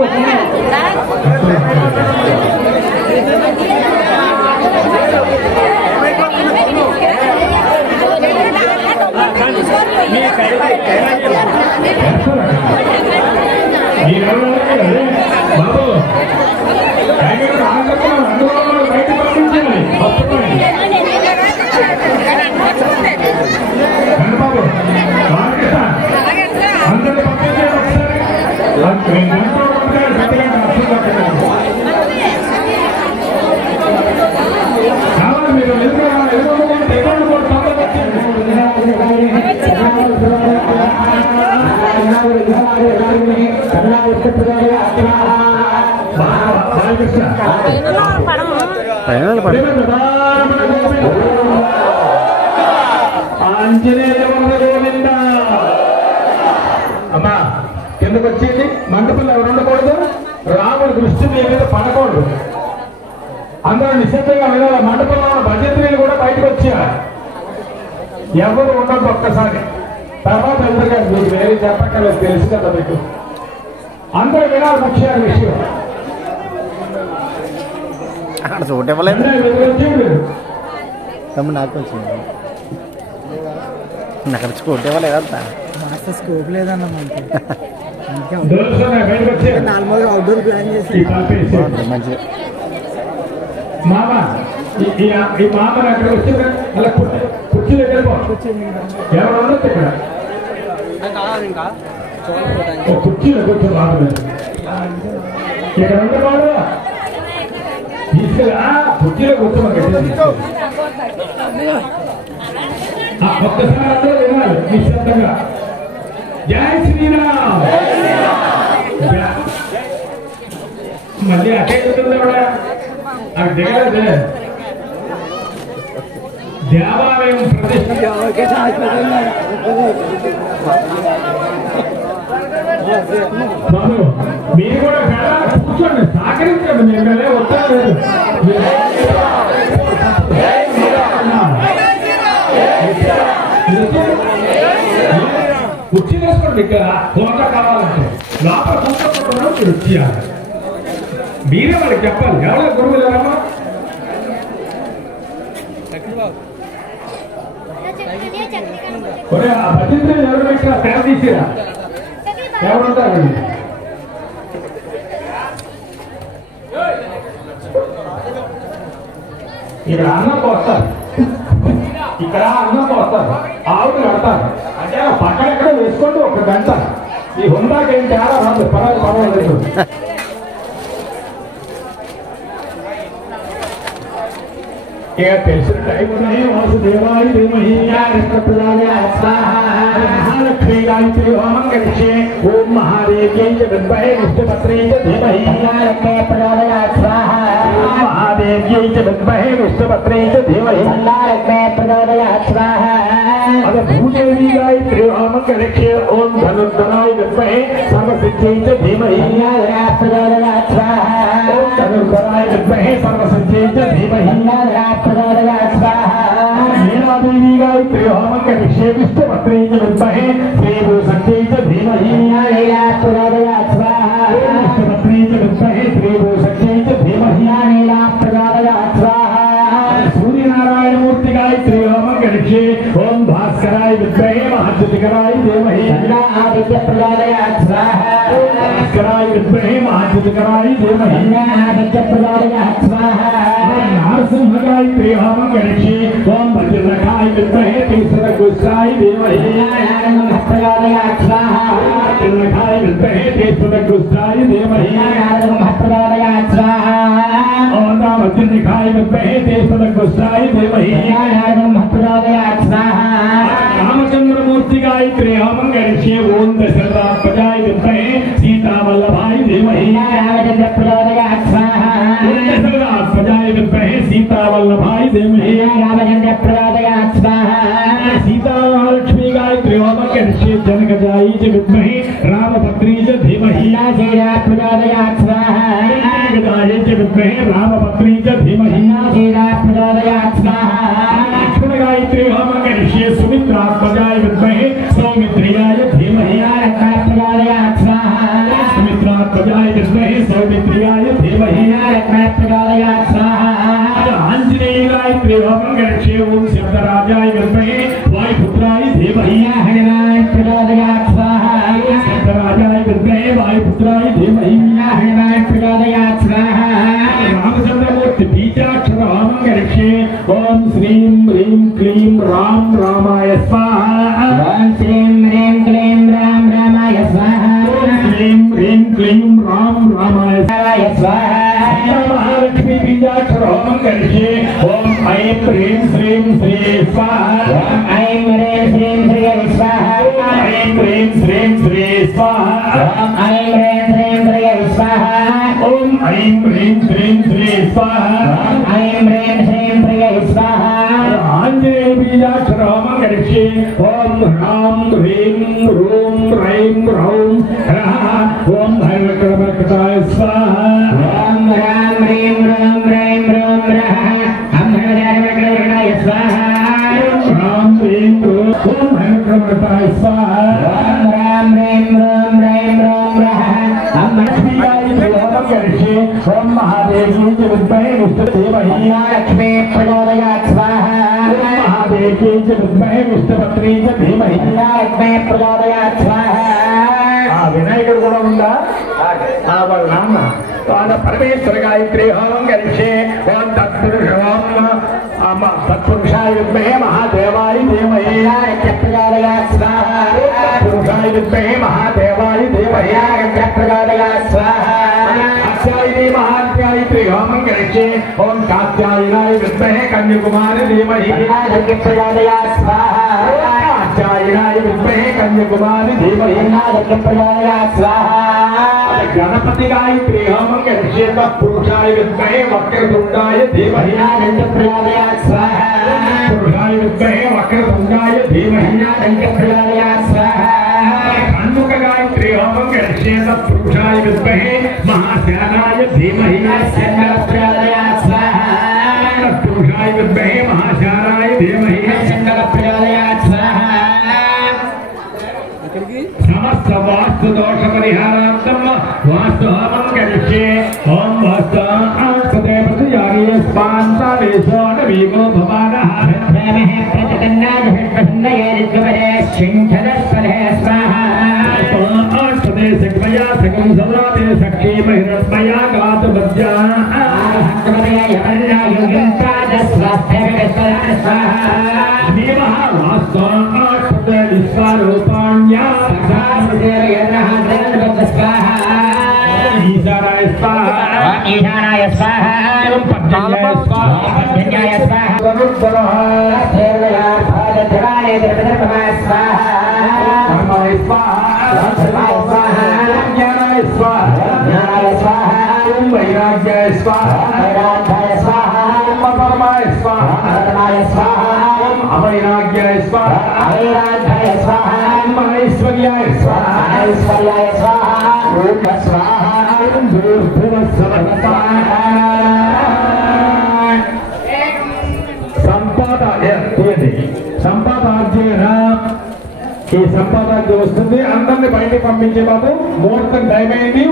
బయట పంపించాలి. బాబు అందరూ పంపించాలి. ఒకసారి మీరు ఆంజనేయ గోవింద. అమ్మా కిందకు వచ్చింది. మండపంలో ఎవరు ఉండకూడదు. రాముడి దృష్టి మీ మీద పడకూడదు. అందరూ నిశ్శబ్దంగా వినాలి. మండపంలో ఉన్న భజంత్రీలు కూడా బయటకు వచ్చారు. ఎవరు ఉండదు. ఒక్కసారి తర్వాత వెళ్తారు. మీకు వేరే చెప్పక్కర్లేదు, తెలుసు కదా మీకు. అందరూ వినాలి. ముఖ్యమైన విషయం అక్కడ చోటు ఇవ్వలేదు. నాకు వచ్చింది అక్కడ చోటు ఇవ్వలేదు. అంతా స్కోప్ లేదన్న మనకి. నార్మల్గా అవుట్డోర్ ప్లాన్ చేసి మంచిది. మామ ఈ మామని అక్కడ వచ్చింది. అలా కుర్చీలో ఎవరు ఉండొచ్చు. ఇక్కడ కుర్చీలో కూర్చో. బాబు ఇక్కడ ఉండకూడదు. తీసుకెళ్ళి కుర్చీలో కూర్చోమని. ఒక్కసారి అందరూ వినాలి నిశ్శబ్దంగా. జై శ్రీరామ్. మళ్ళీ అటే ఉంటుంది కూడా. అది దిగలేదు. దేవాలయం ప్రతిష్ట. బాబు మీరు కూడా కూర్చోండి, సహకరించండి. మీరు వస్తారు. కుర్చీ వేసుకోండి. ఇక్కడ కోట కావాలంటే లోపల కూర్చోకుండా మీరు వచ్చేయాలి. మీరే వాళ్ళకి చెప్పాలి. ఎవరో గురువు లేరమ్మా. ఆ భజంత్రి ఎవరు ఇక్కడ తెర తీసిరా? ఎవరుంటారండి? ఇక్కడ అన్నం పోస్తారు. ఇక్కడ అన్నం పోస్తారు. ఆవులు కడతారు. అంటే పక్కన ఎక్కడ వేసుకోండి. ఒక గంట ఈ హుందాకి ఏం తేడా రాదు. పర్వాలేదు. ఇక తెలిసిన టైం ఉన్నాయి. వాసుదేవాయ ధీమహి మహాలక్ష్మీ గాయత్రి హోమం కరిష్యే. ఓం మహాదేవ్యై చ విద్మహే విష్ణుపత్రే చ ధీమహి మహాదేవ్యై చ విద్మహే విష్ణుపత్రే చ ధీమహి. అద భూదేవి గాయత్రి హోమం కరిష్యే. ఓం ధనుర్ధరాయ విద్మహే సర్వసిద్ధ్యై చ ధీమహి. ఓం ధనుర్ధరాయ విద్మహే సర్వసిద్ధ్యై చ ధీమహి. मीनादेवी गायत्री होमं करिष्ये. विष्णुपत्रे च विद्महे श्रीभूषण्यै च धीमहि. विष्णुपत्रे च विद्महे श्रीभूषण्यै च धीमहि. सूर्यनारायण मूर्ति गायत्री होमं करिष्ये. ओम भास्कराय विद्महे महाज्योतिकराय धीमहि. भास्कराय विद्महे महाज्योतिकराय धीमहि. नरसिंह गायत्री होमं करिष्ये. ओम भद्रकाय विद्महे तीर्थगुस्साय धीमहि. भद्रकाय विद्महे तीर्थगुस्साय धीमहि. ओम भद्रकाय विद्महे तीर्थगुस्साय धीमहि. रामचंद्र मूर्ति गायत्री होमं करिष्ये. ओम दशरथात्मजाय विद्महे सीतावल्लभाय धीमहि. प्रजाय च विद्महे रामपत्नी च धीमहि प्रचोदयात् स्वाहा प्रजाय च विद्महे रामपत्नी च धीमहि प्रचोदयात् स्वाहा लक्ष्मण गायत्री होम करिष्ये सुमित्रात्मजाय विद्महे सौमित्रियाय धीमहि प्रचोदयात् स्वाहा सुमित्रात्मजाय विद्महे सौमित्रियाय धीमहि प्रचोदयात् स्वाहा आंजनेय गायत्री होम करिष्ये ओम शब्दराजाय विद्महे वायुपुत्राय धीमहि प्रचोदयात् स्वाहा शब्दराजाय विद्महे वायुपुत्राय धीमहि प्रचोदयात् स्वाहा रामचंद्रमूर्ति बीजाक्षर होम करिष्ये ओम श्रीं ह्रीं क्लीं राम रामाय स्वाहा ओम श्रीं ह्रीं क्लीं राम रामाय स्वाहा ओम श्रीं ह्रीं क्लीं राम रामाय स्वाहा महालक्ष्मी बीजाक्षर होम करिष्ये ओम ऐं ह्रीं श्रीं श्री स्वाहा ओम ऐं ह्रीं श्रीं श्री स्वाहा ऐं ह्रीं श्रीं श्री स्वाहा ओम ऐं ह्रीं श्रीं श्री स्वाहा ओम ऐं ह्रीं श्रीं श्री स्वाहा ओम ऐं ह्रीं श्रीं श्री स्वाहा आंजनेय बीजाक्षर होम करिष्ये ओम ह्रां ह्रीं ह्रूं ह्रैं ह्रौं ह्रः ओम भैरवकर्मकटाय स्वाहा ओम ह्रां ह्रीं ह्रूं ह्रैं ह्रौं ह्रः ओम भैरवकर्मकटाय स्वाहा ओम ह्रां ह्रीं ह्रूं ओम भैरवकर्मकटाय स्वाहा ओम ह्रां ह्रीं ह्रूं ह्रैं ह्रौं ह्रः ओम लक्ष्मीगायत्री होम करिष्ये ओम महादेवी च विद्महे विष्णुदेवहि लक्ष्मी प्रचोदयात् स्वाहा महादेवी च विद्महे विष्णुपत्नी च धीमहि लक्ष्मी प्रचोदयात् स्वाहा వినాయకుడు కూడా ఉందా వాళ్ళ నాన్న వాళ్ళ పరమేశ్వర గాయత్రి హోమం కరిష్యే ఓం తత్పురుషోం తత్పురుషాయ విద్మహే మహాదేవాయ ధీమహి ప్రచోదయాత్ స్వాహా పురుషాయ విద్మహే మహాదేవాయ ధీమహి ప్రచోదయాత్ స్వాహా కాత్యాయని మహాత్యాయత్రి హోమం కరిష్యే ఓం కాత్యాయనాయ విద్మహే కన్యాకుమారి ధీమహి ప్రచోదయాత్ స్వాహా కాత్యాయనాయ విద్మహే కన్యాకుమారి ధీమహి ప్రచోదయాత్ స్వాహా गणपति गायत्री होमं करिष्ये पुरुषाय विद्महे वक्रतुंडाय धीमहि प्रचोदयात् स्वाहा पुरुषाय विद्महे वक्रतुंडाय धीमहि प्रचोदयात् स्वाहा षण्मुख गायत्री होमं करिष्ये पुरुषाय विद्महे महासेनाय धीमहि प्रचोदयात् स्वाहा पुरुषाय विद्महे महासेनाय धीमहि प्रचोदयात् स्वाहा समस्त वास्तु दोष परिहारार्थम वास्तु होमं करिष्ये ओम वास्तु आस्पदे प्रतियागे स्पान्तावेशोन वीमो भवानः प्रेमः प्रतिकन्नाभिष्पन्नये ऋग्वरे शिंखदस्पदे स्वाहा आस्पदे सकमया सकम सदाते सखी महिरत्मया गातु बद्या हक्मया यमन्ना योगिन्तादस्वास्थ्य स्वाहा वीमः वास्तु आस्पदे विश्वारूपाण्या ईशानाय स्वाहा ईशानाय स्वाहा पद्मनाय स्वाहा पद्मनाय स्वाहा वरुणः देवयार्थाय देवधर्माय स्वाहा धर्माय स्वाहा धर्माय स्वाहा ज्ञानाय स्वाहा ज्ञानाय स्वाहा वैराग्याय स्वाहा वैराग्याय स्वाहा परमाय स्वाहा परमाय स्वाहा अवैराग्याय स्वाहा अवैराग्याय स्वाहा ऐश्वर्याय स्वाहा ऐश्वर्याय स्वाहा रूप स्वाहा दूरभुव स्वाहा సంపాదార్జన ఈ సంపాదార్జన వస్తుంది అందరిని బయటకు పంపించే బాబు ముహూర్తం టైం అయింది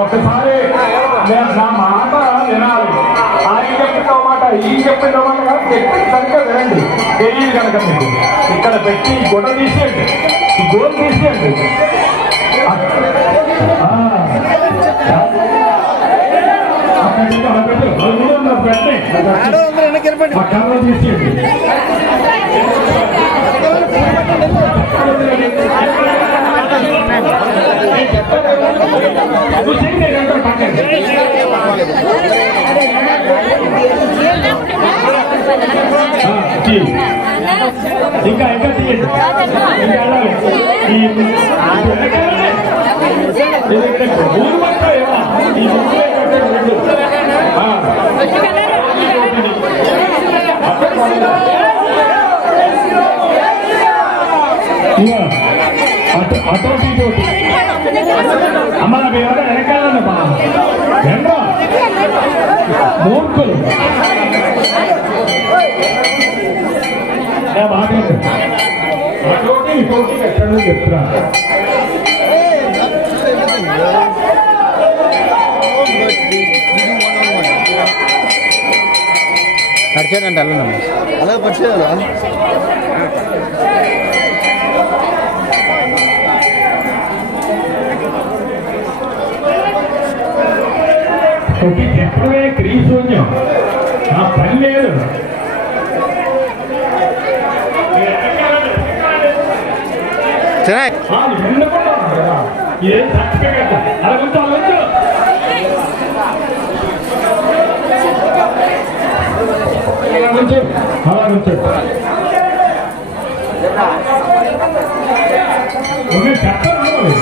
ఒకసారి నా మాట వినాలి. ఆయన చెప్పిన మాట ఈ చెప్పిన మాట చెప్పి సరిగ్గా వినండి. తెలియదు కనుక మీకు ఇక్కడ పెట్టి గొడవ తీసేయండి, గోల్ తీసేయండి. కర్ర తీసేయండి. ఇంకా ఇంకా తీయండి. ఊరు మొత్తం ఏమో ఈ అటోటి అమ్మ ఎవరో వెనకాలమ్మా ఎండో మూర్ఖులు మాట్లాడు అటోటి ఇటోటి ఎక్కడో చెప్తున్నా. పరిచయం అల్లనమ్మా అలా పరిచయం ఎప్పుడే క్రీశూన్యం నా పని లేదు. ఇదేం సర్టిఫికెట్ అలా కొంచెం అలా కొంచెం అలా కొంచెం చెప్పండి.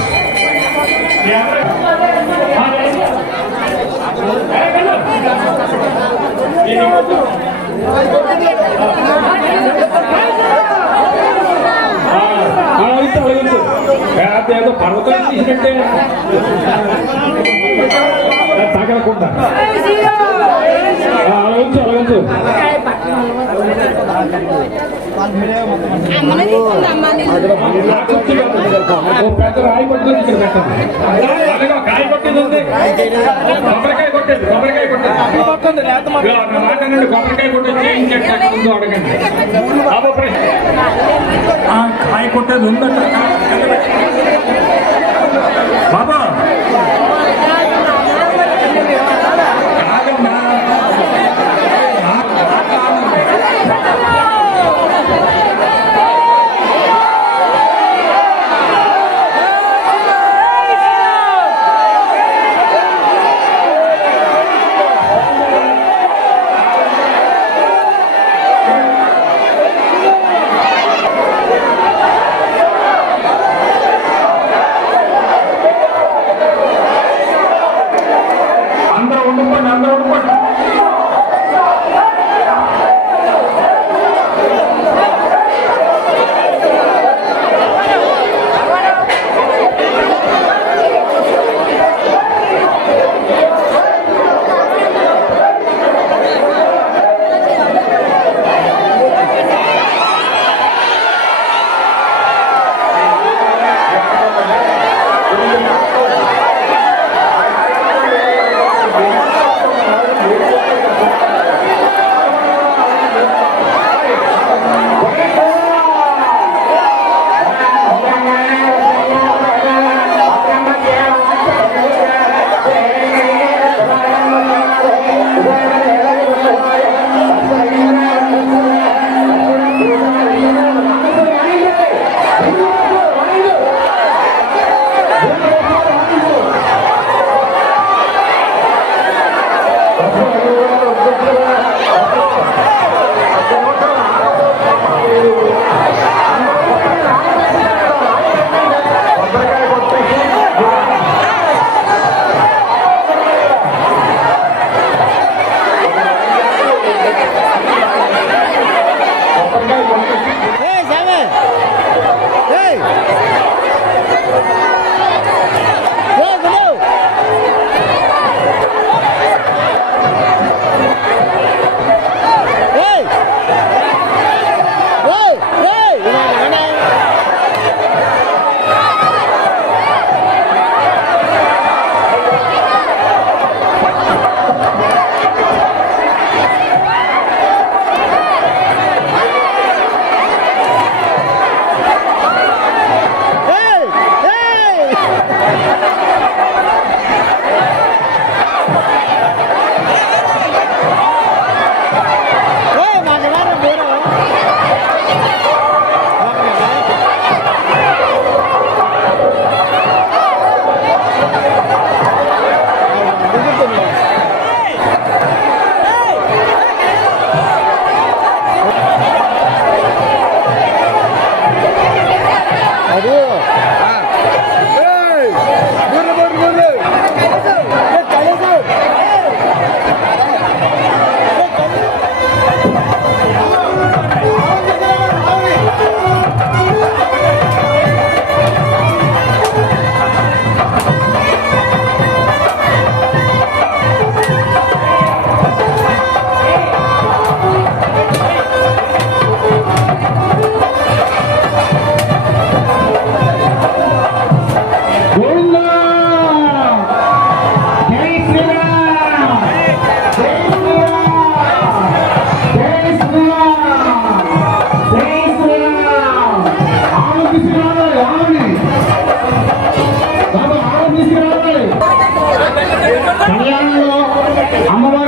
ఏదో పర్వతం తీసినట్టే తగలకుండా అలగచ్చు అలగచ్చు. పెద్ద రాయి పట్టుకుంది ఇక్కడ పెట్టండి. కాయ కొట్టింది ఉంది, కొబ్బరికాయ కొట్టేది, కొబ్బరికాయ కొట్టేది నా మాట అన్నాడు. కొబ్బరికాయ కొట్టేది చేయించట్టు ఉందో అడగండి. కాయ కొట్టేది ఉందట బాబా.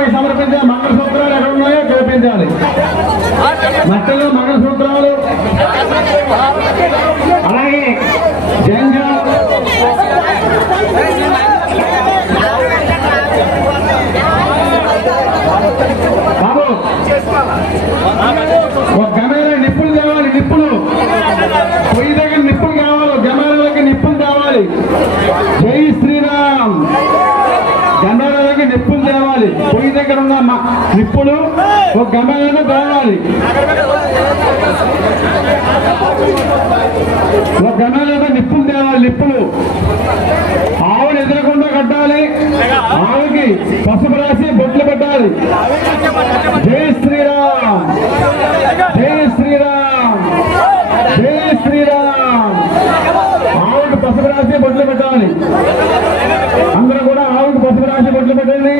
వారికి సమర్పించిన మంగళసూత్రాలు ఎక్కడ ఉన్నాయో చూపించాలి. మట్టిలో మంగళసూత్రాలు, అలాగే జంజం, బాబు ఒక గమేర నిప్పులు తేవాలి. నిప్పులు పొయ్యి దగ్గర నిప్పులు కావాలి, గమేరలకి నిప్పులు తేవాలి. జై శ్రీరామ్. గమేరలకి నిప్పులు తేవాలి. పొయ్యి దగ్గర ఉన్న నిప్పులు ఒక గమేరలో తేవాలి. ఒక గమేరలో నిప్పులు తేవాలి. నిప్పులు ఆవుని ఎదురకుండా కట్టాలి. ఆవుకి పసుపు రాసి బొట్లు పెట్టాలి. జై శ్రీరామ్, జై శ్రీరామ్, జై శ్రీరామ్. ఆవుకి పసుపు రాసి బొట్లు పెట్టాలి. అందరూ కూడా ఆవుకి పసుపు రాసి బొట్లు పెట్టండి.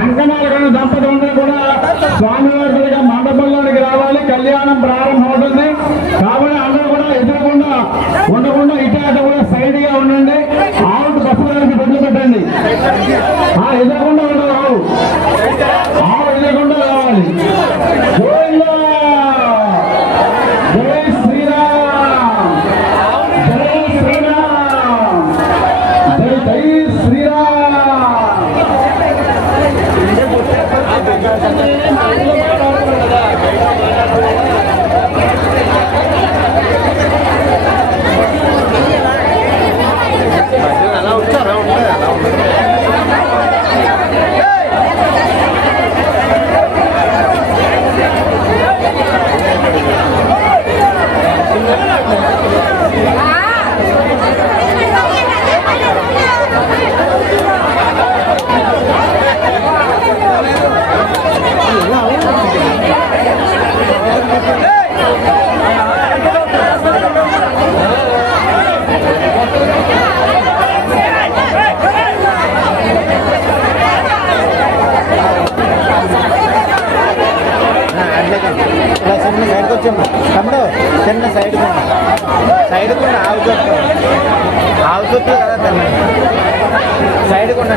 కంకణాలు కన్నా దంపతులందరూ కూడా స్వామివారి మండపంలోనికి రావాలి. కళ్యాణం ప్రారంభం అవుతుంది కాబట్టి అందరూ కూడా ఎదురకుండా ఉండకుండా ఇటు అటు కూడా సైడ్ గా ఉండండి. ఆవుకి పసుపు రాసి బొట్లు పెట్టండి. ఎదురకుండా ఉండదు. ఆవు ఎదురకుండా రావాలి. జై శ్రీరామ్, జై శ్రీరామ్, జై శ్రీరామ్. తమ్ముడు చిన్న సైడ్ కూడా ఆవు చుట్టూ కదా తల్లి సైడ్ కూడా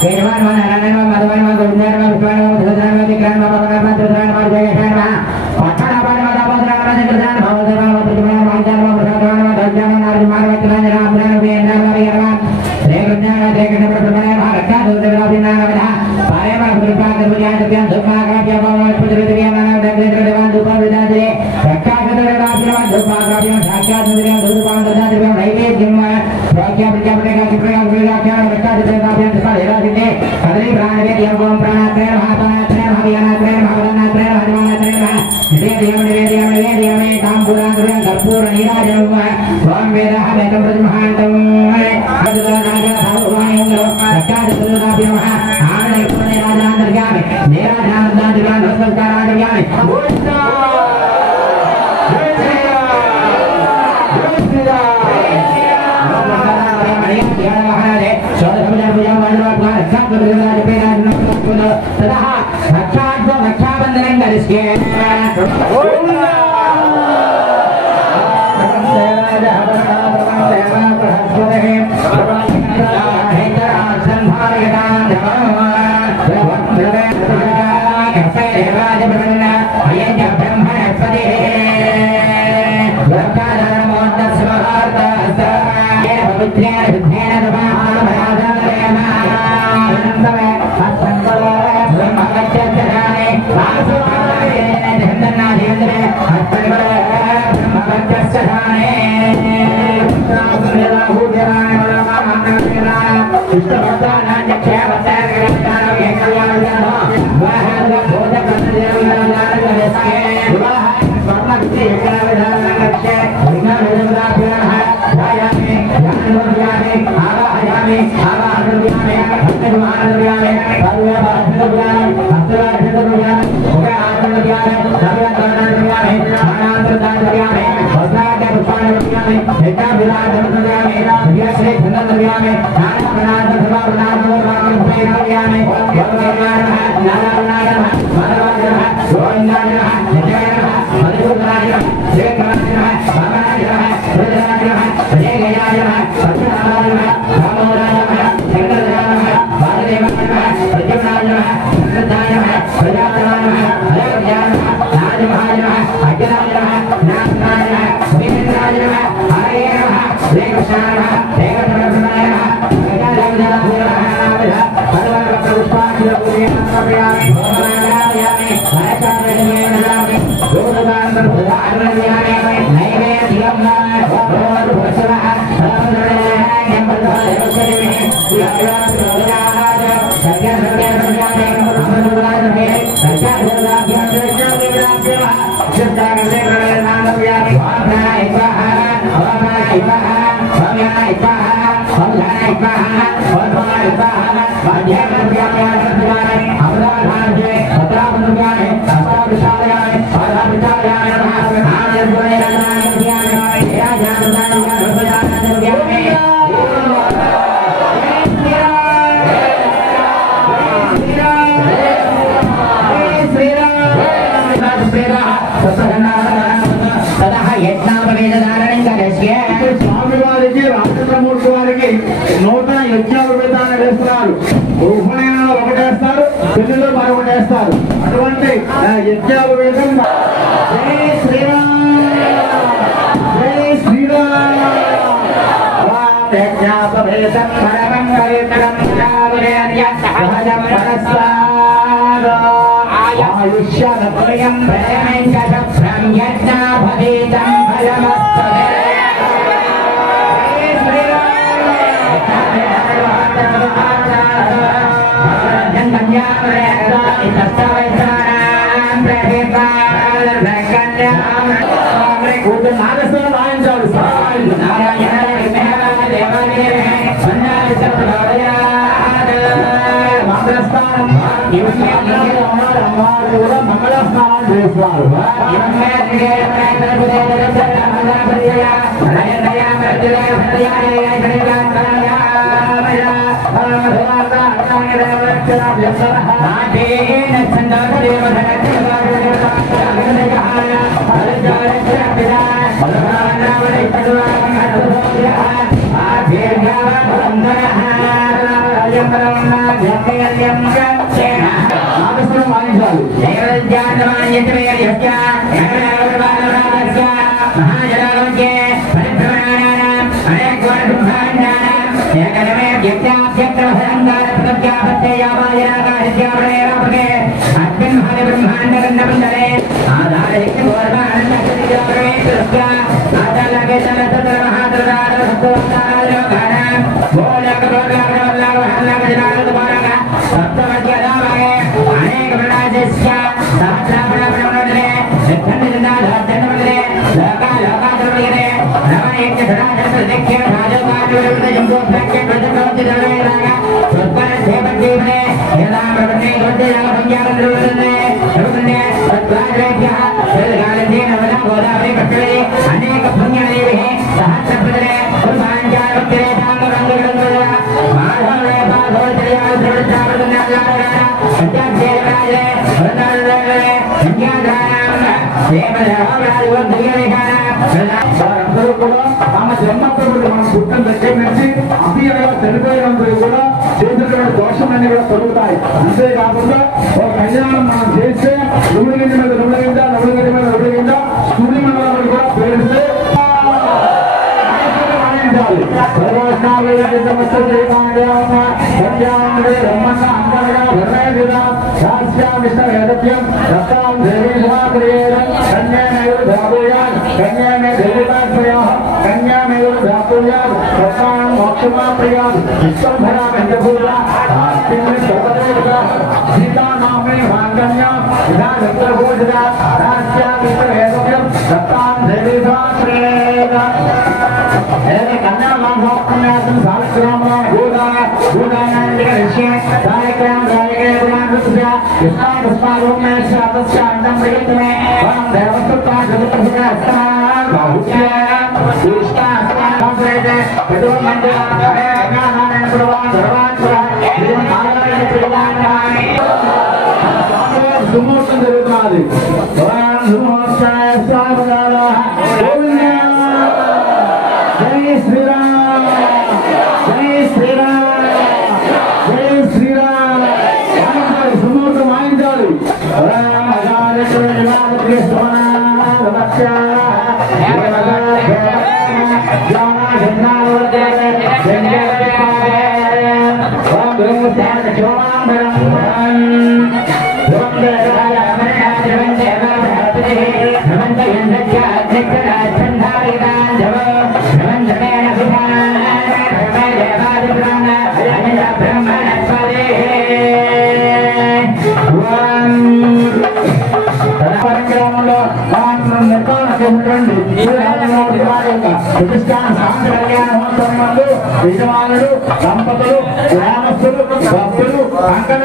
Terima kasih. స్వామి వారికి రామచంద్రమూర్తి వారికి నూతన యజ్ఞోపేతాన్ని వేస్తున్నారు. ఉపనయనంలో ఒకటేస్తారు, పెళ్లిలో మరొకటేస్తారు. అటువంటి యజ్ఞోపేతం జై శ్రీరామ్ జై శ్రీరామ్ యజ్ఞోపేతం ఆయుష్యం ప్రజం యజ్ఞాపేతం ఫలమస్తదే నాగస్వరం వాయించాలి. మంగళస్థానం కూడా మంగళస్నానం చేస్తారు. వారందరూ కూడా తమ జన్మత్తుడు మనం పుట్టిన దగ్గర నుంచి అతీయంగా చనిపోయినందరూ కూడా చేసినటువంటి దోషాలన్నీ కూడా తొలుగుతాయి. అంతేకాకుండా ఒక కళ్యాణం మనం చేస్తే నువ్వులగింజ మీద నువ్వులగింజ నువ్వులగింజ మీద నువ్వులగింజ సూర్య మండలం కూడా పేరిస్తే సుమూర్తం జరుగుతున్నది. జై శ్రీరామ్ జై శ్రీరామ్ జై శ్రీరామ్ సుమూర్తం వాయించాలి. యజమానులు దంపతులు గ్రామస్తులు భక్తులు కంకణ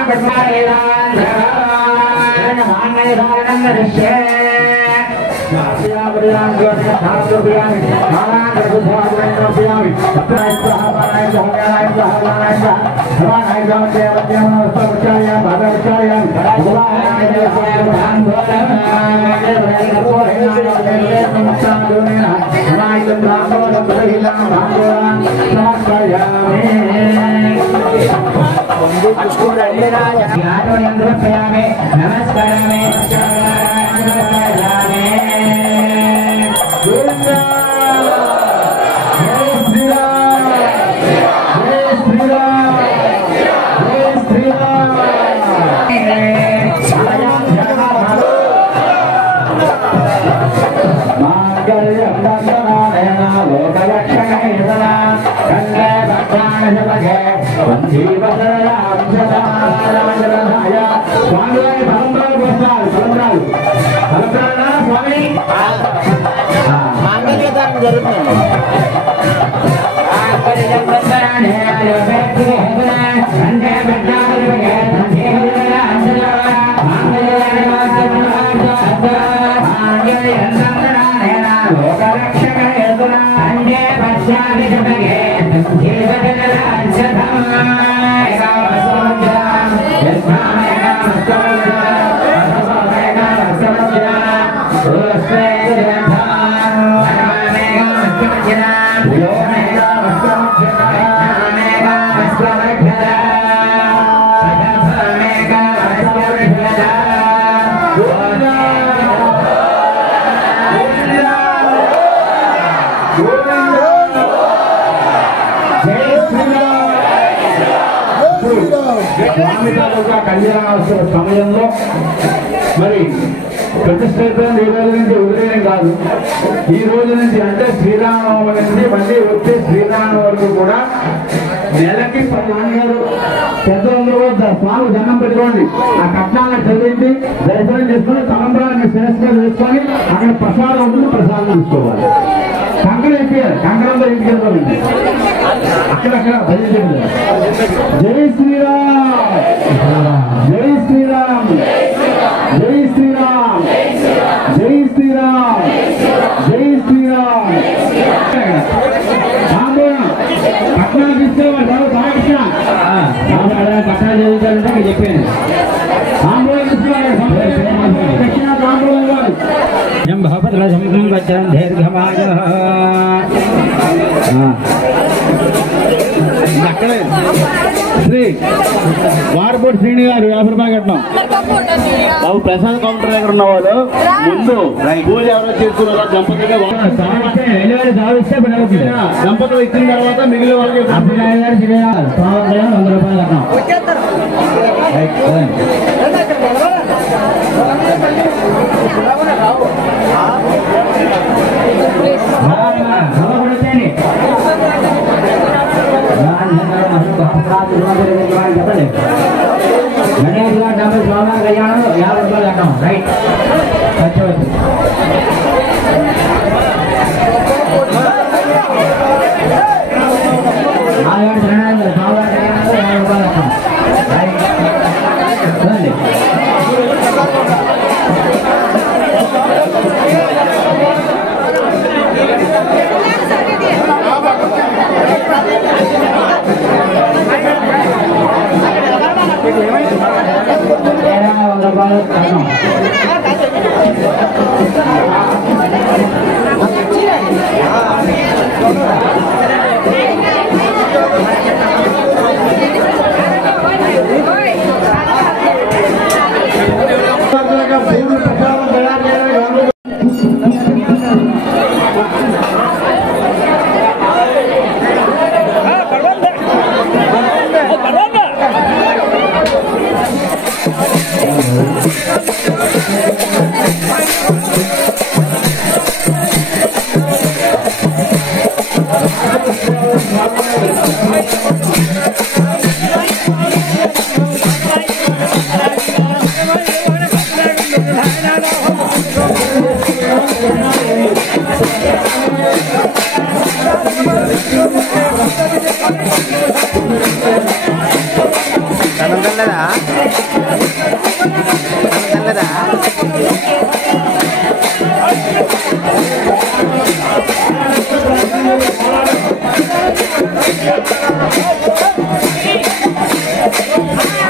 కళ్యాణోత్సవ సమయంలో మరి ప్రతిష్ఠితం ఈ రోజు నుంచి ఉదయం కాదు, ఈ రోజు నుంచి అంటే శ్రీరామనవమి నుంచి మళ్ళీ వచ్చే శ్రీరామ వరకు కూడా నెలకి 10 మంది పెద్దలందరూ కూడా స్వామి దండం పెట్టుకోండి. ఆ కట్నాలను చదివించి దర్శనం చేసుకుని తలంబరాన్ని శ్రేష్టంగా చేసుకొని అక్కడ ప్రసాదం ఉంటుంది, ప్రసాదం తీసుకోవాలి. కంకణం ఎక్కియాలి, కంకణంలో ఇంటికి వెళ్తామండి. అక్కడక్కడ భజించండి. జై శ్రీరామ్, జై శ్రీరామ్, జై శ్రీరామ్, జై శ్రీరామ్, జై శ్రీరామ్. పట్నాలు తీసుకోవాలి బాబు, బాలకృష్ణ పట్నాలు చదువుతారంటే చెప్పాను. ఆందోళన తీసుకోవాలి, దక్షిణ ఆందోళన కాదు. దీర్ఘమాయ అక్కడే శ్రీ వారపూడి శ్రీని గారు 50 రూపాయలు కట్టినాం. బాబు ప్రసాద్ కౌంటర్ దగ్గర ఉన్న వాళ్ళు ముందు పూజ ఎవరో చేస్తున్నారు దంపతులుగా దంపతులు ఇచ్చిన తర్వాత మిగిలిన వాళ్ళకి 100 రూపాయలు కట్టినాం. చెప్పండి. గణేష్ గారు 70 స్వామి కళ్యాణం 50 రూపాయలు కట్టాం. రైట్ సత్యవతి. ఆయాడు జనాలు స్వామి కళ్యాణం 50 రూపాయలు కట్టాం. రైట్ చూడండి.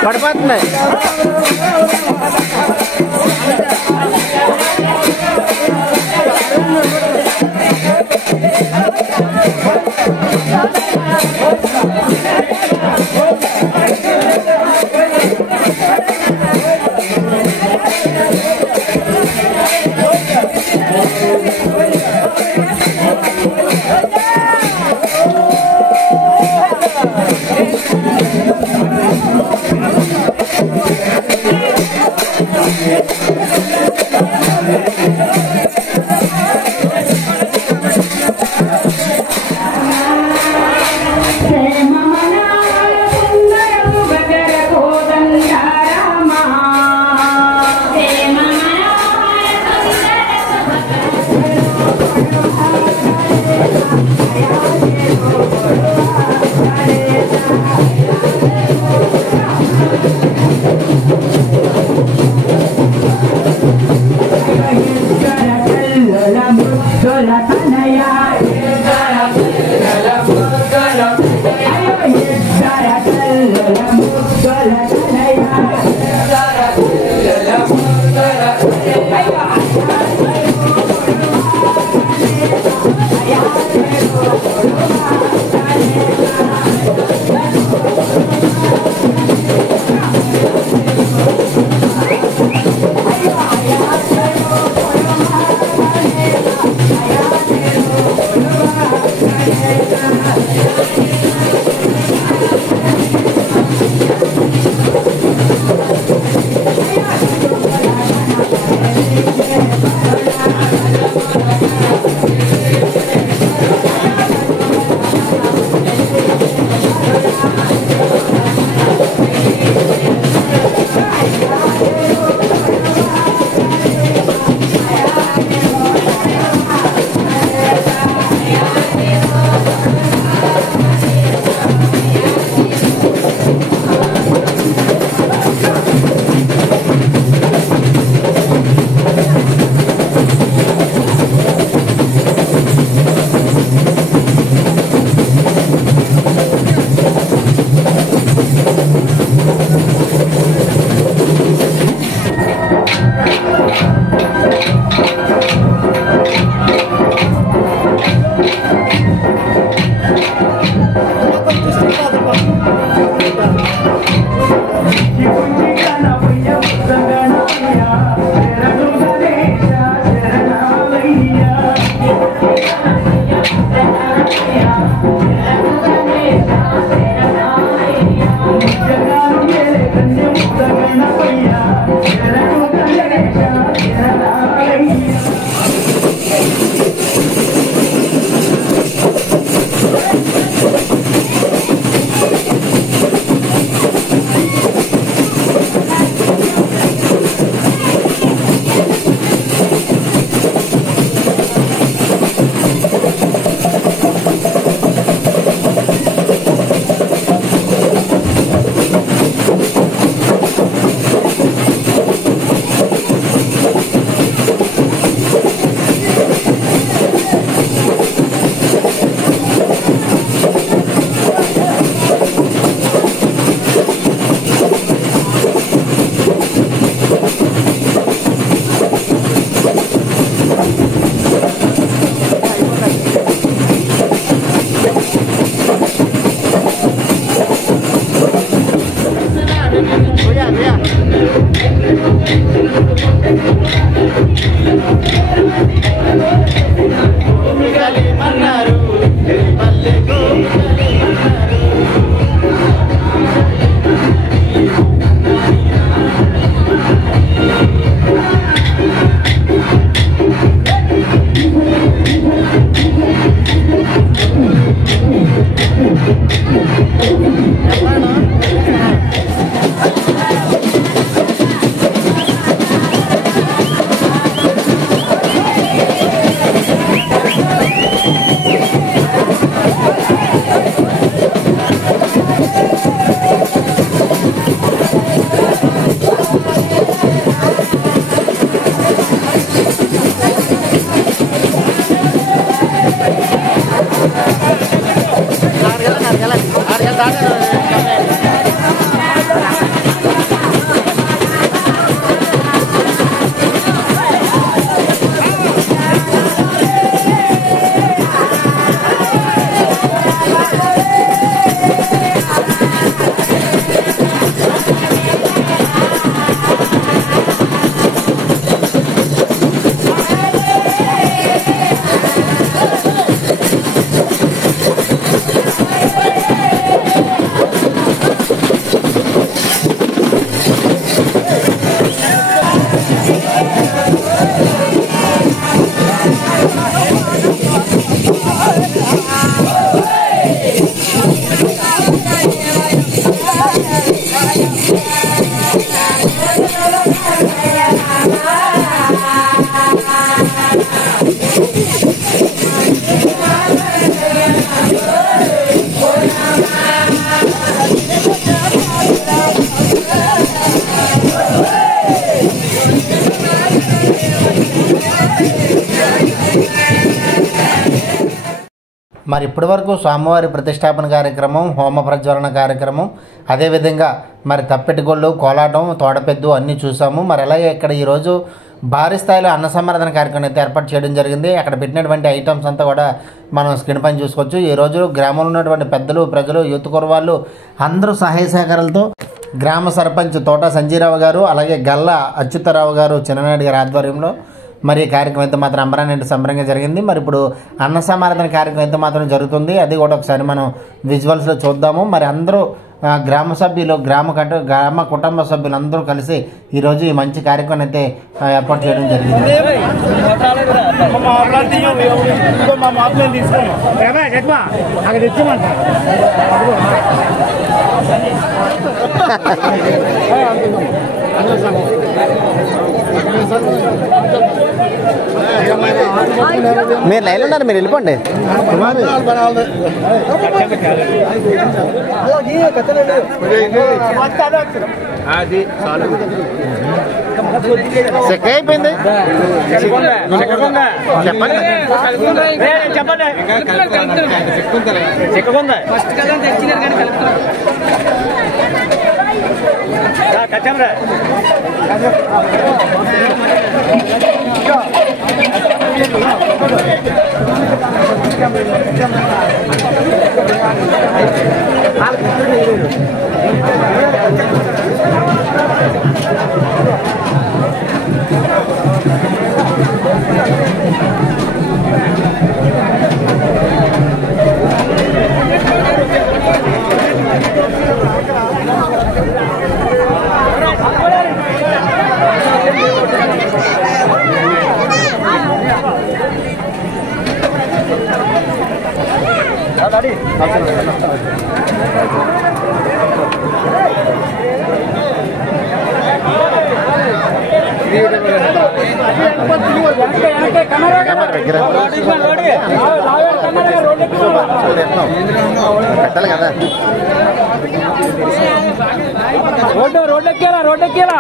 పడిపోతుంది. మరి ఇప్పటి వరకు స్వామివారి ప్రతిష్టాపన కార్యక్రమం, హోమ ప్రజ్వలన కార్యక్రమం, అదేవిధంగా మరి తప్పెటిగొళ్ళు, కోలాటం, తోడపెద్దు అన్నీ చూసాము. మరి అలాగే ఇక్కడ ఈరోజు భారీ స్థాయిలో అన్న సంవర్ధన కార్యక్రమం అయితే ఏర్పాటు చేయడం జరిగింది. అక్కడ పెట్టినటువంటి ఐటమ్స్ అంతా కూడా మనం స్క్రీన్ పైన చూసుకోవచ్చు. ఈ రోజు గ్రామంలో ఉన్నటువంటి పెద్దలు, ప్రజలు, యూత్ కుర్రవాళ్ళు అందరూ సహాయ సహకారాలతో గ్రామ సర్పంచ్ తోట సంజీరావు గారు, అలాగే గల్ల అచ్యుతరావు గారు, చిన్ననాయుడు గారి ఆధ్వర్యంలో మరి ఈ కార్యక్రమం అయితే మాత్రం అంబరానంటే సంబరంగా జరిగింది. మరి ఇప్పుడు అన్న సమారాధన కార్యక్రమం అయితే మాత్రం జరుగుతుంది. అది కూడా ఒకసారి మనం విజువల్స్లో చూద్దాము. మరి అందరూ గ్రామ సభ్యులు, గ్రామ కుటుంబ సభ్యులు అందరూ కలిసి ఈరోజు ఈ మంచి కార్యక్రమం అయితే ఏర్పాటు చేయడం జరిగింది. మీరు లైన్ ఉన్నారు, మీరు వెళ్ళిపోండి. చెక్క అయిపోయింది. చెప్పండి. పెట్టాలి కదా. రోడ్ ఎక్కేలా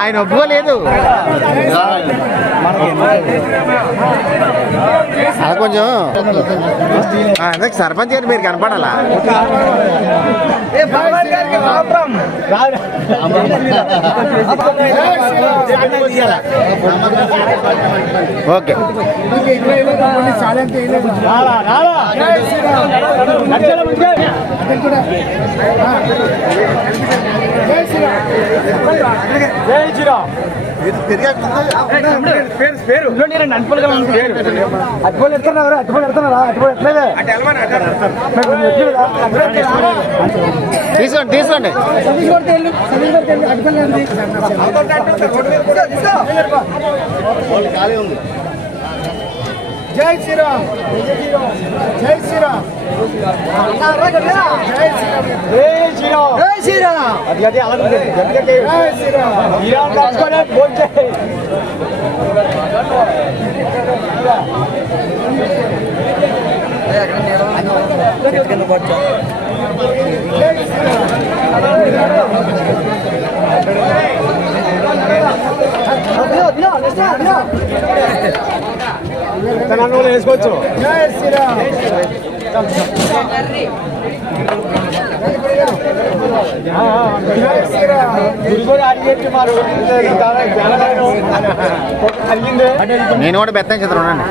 ఆయన ఒప్పుకోలేదు. అలా కొంచెం అదే సర్పంచ్ గారు మీరు కనపడాలా. ఓకే తీసుకోండి తీసుకోండి. జై శ్రీరామ్, జై శ్రీరామ్, జై శ్రీరామ్, జై శ్రీరామ్. అది అలా జై శ్రీరామ్ రాసుకోండి. ఫోన్ చేయి. వేసుకోవచ్చు. జై శ్రీరామ్. నేను కూడా బెత్తం చదువున్నాను.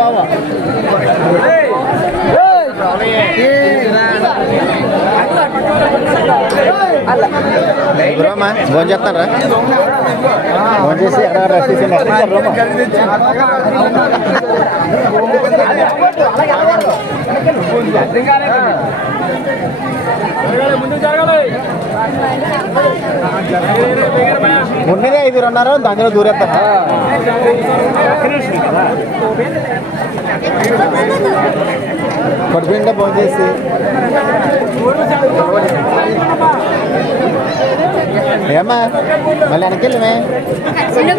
బాబా గురమ్మా ఫోన్ చేస్తారా ఫోన్ చేసి ఉన్నదే 5 దానిలో దూరేస్తారా పడిపోయిందా ఫోన్ చేసి ఏమ్మా మళ్ళీ వెనకెళ్ళమే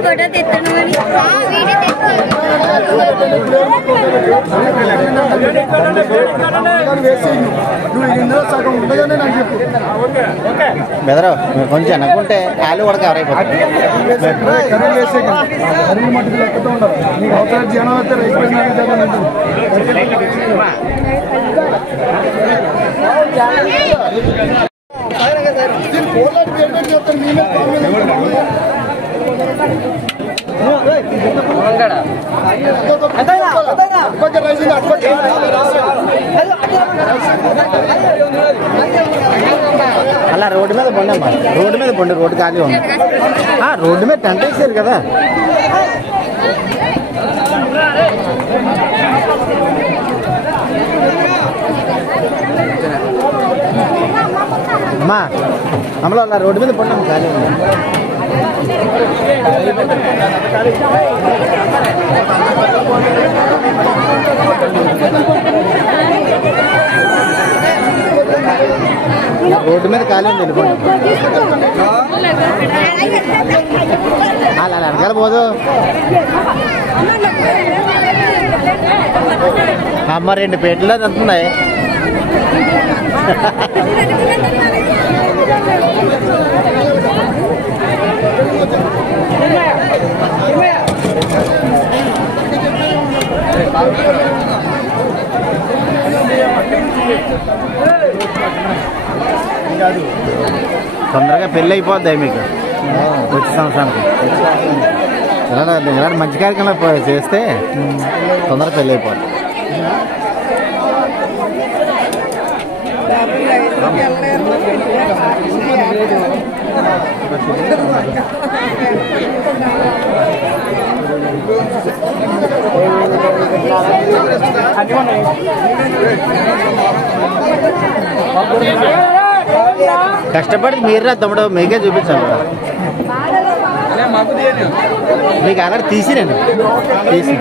ఫోటో తెస్తాను బెదరు కొంచెం అనుకుంటే కాళ్ళు కూడా కవర్ అయిపోతుంది అలా రోడ్డు మీద పండమ్మా రోడ్డు మీద పండు రోడ్డు ఖాళీ ఉంది రోడ్డు మీద టెంట్ వేసారు కదా అమ్మా అమ్మలో అలా రోడ్డు మీద పండమ్మ ఖాళీ ఉంది రోడ్డు మీద ఖాళీ ఉంది వెళ్ళిపోండి అలా వెనకాల పోదు అమ్మ 2 పేటలో తింటున్నాయి తొందరగా పెళ్ళి అయిపోద్ది మీకు వచ్చే సంవత్సరానికి ఇలాంటి మంచి కార్యక్రమాలు చేస్తే తొందరగా పెళ్ళి అయిపోద్ది కష్టపడి మీరురా తమ్ముడు మీకే చూపించాను మీకు ఆల్రెడీ తీసి నేను తీసి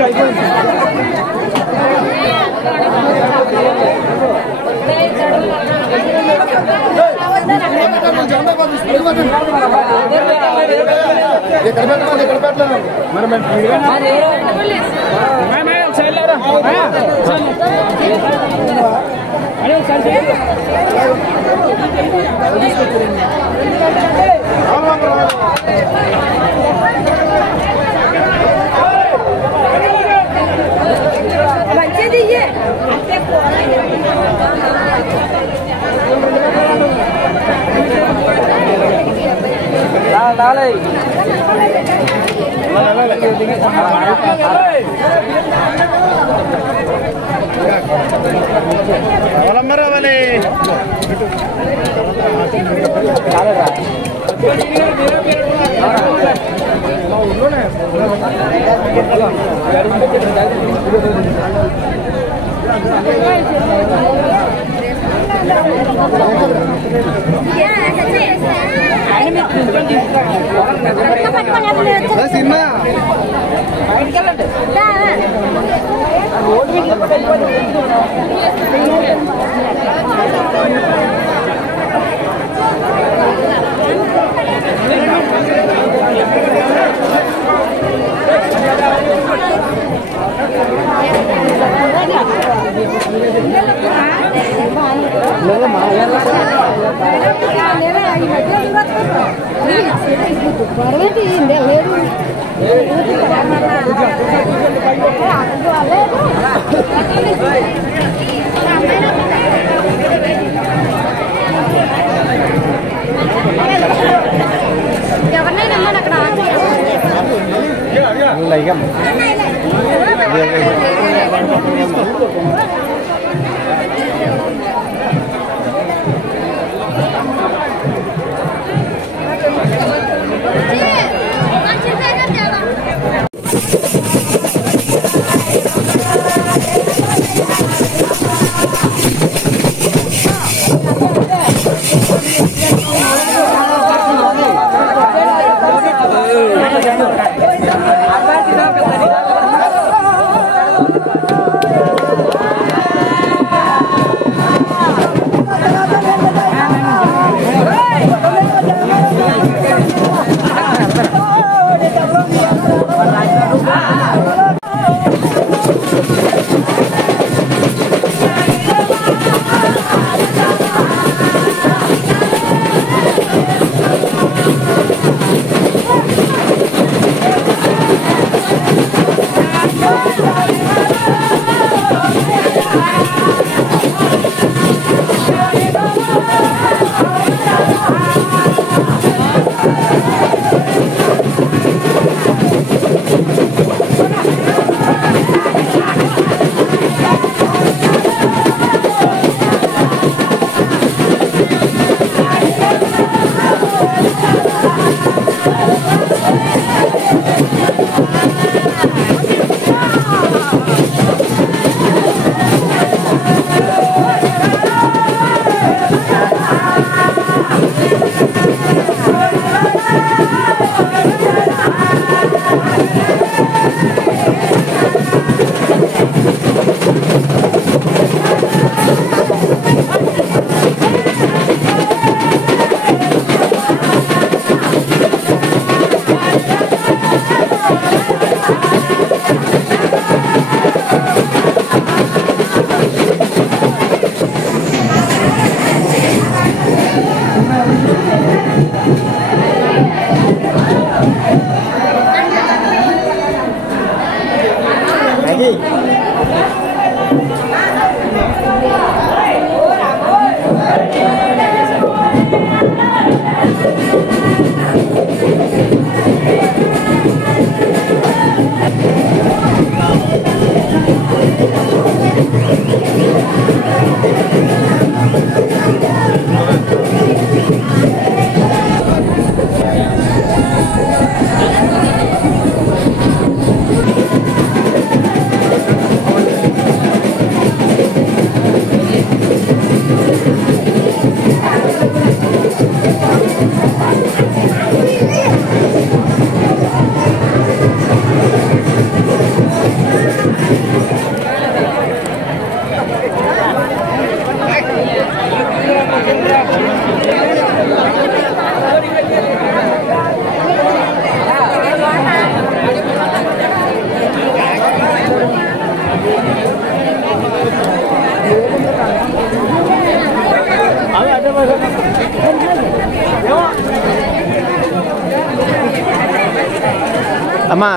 అమ్మా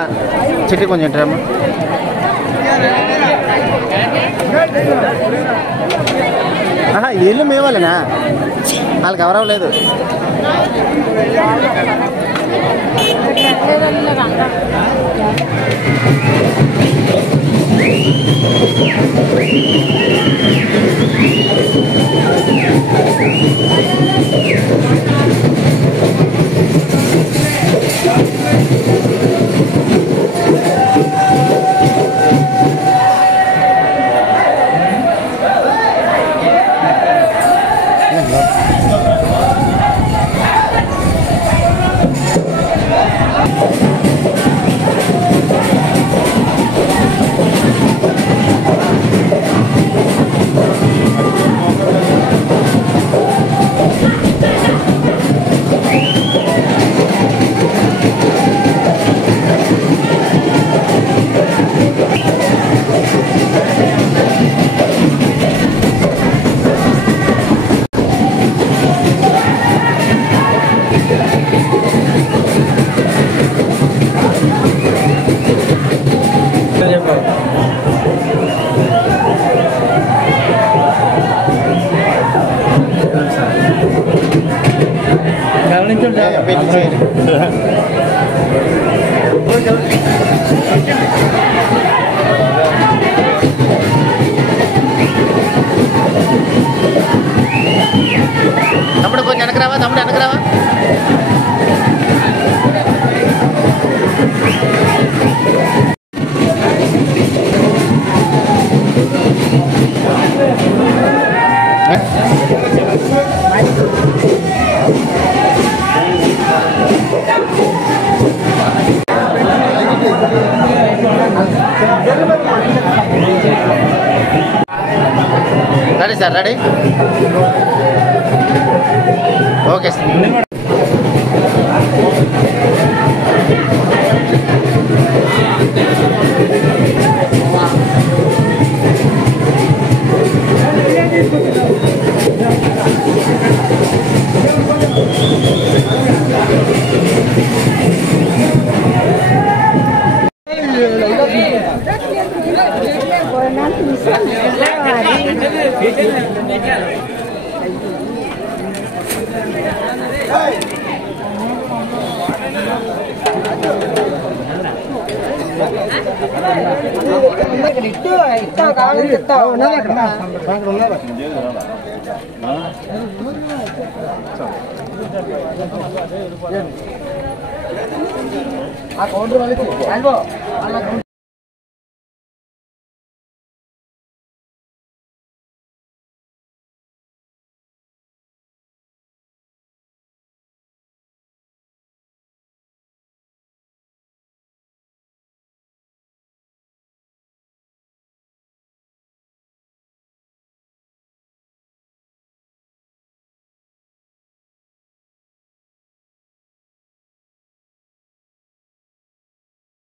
చిట్టి కొంచెం అమ్మా. ఇల్లు మేవాలేనా వాళ్ళకి ఎవరవ్వలేదు. తమ్ముడు కొంచెం వెనకరావా, తమ్ముడు వెనకరావా. Ready sir, ready, okay sir.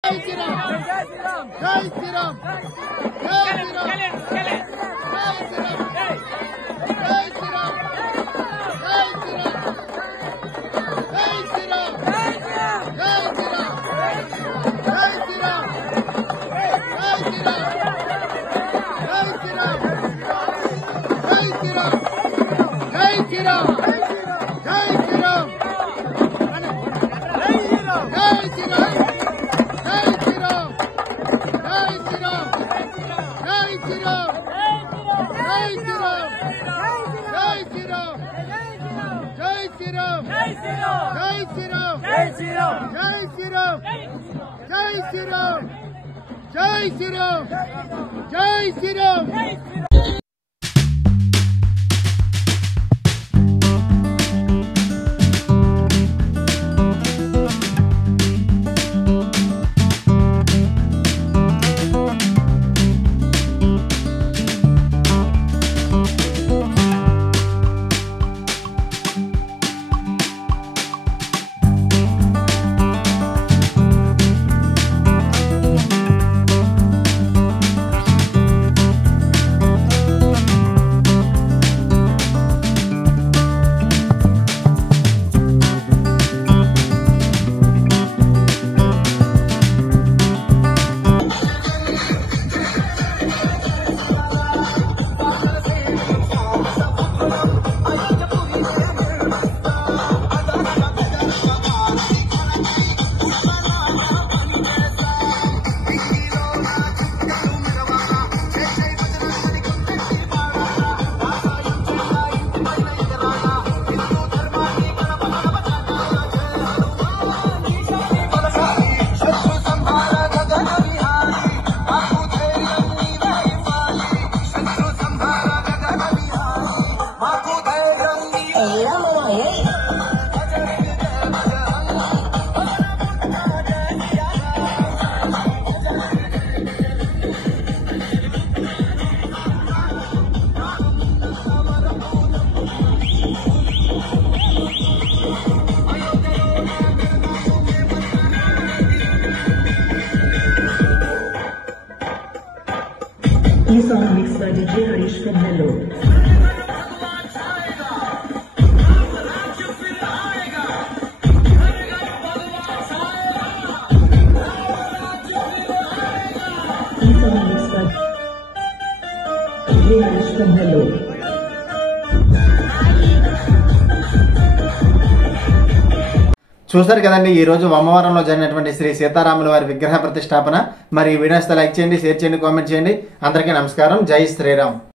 జై శ్రీరామ్, జై శ్రీరామ్, జై శ్రీరామ్, జై శ్రీరామ్, జై శ్రీరామ్, జై శ్రీరామ్, జై శ్రీరామ్, జై శ్రీరామ్, జై శ్రీరామ్, జై శ్రీరామ్, జై శ్రీరామ్, జై శ్రీరామ్, జై శ్రీరామ్, జై శ్రీరామ్, జై శ్రీరామ్, జై శ్రీరామ్. జై శ్రీరామ్. చేసుకుంటున్నాడు. చూసారు కదండి, ఈ రోజు వమ్మవరంలో జరిగినటువంటి శ్రీ సీతారాముల వారి విగ్రహ ప్రతిష్టాపన. మరి ఈ వీడియోస్ లైక్ చేయండి, షేర్ చేయండి, కామెంట్ చేయండి. అందరికీ నమస్కారం. జై శ్రీరామ్.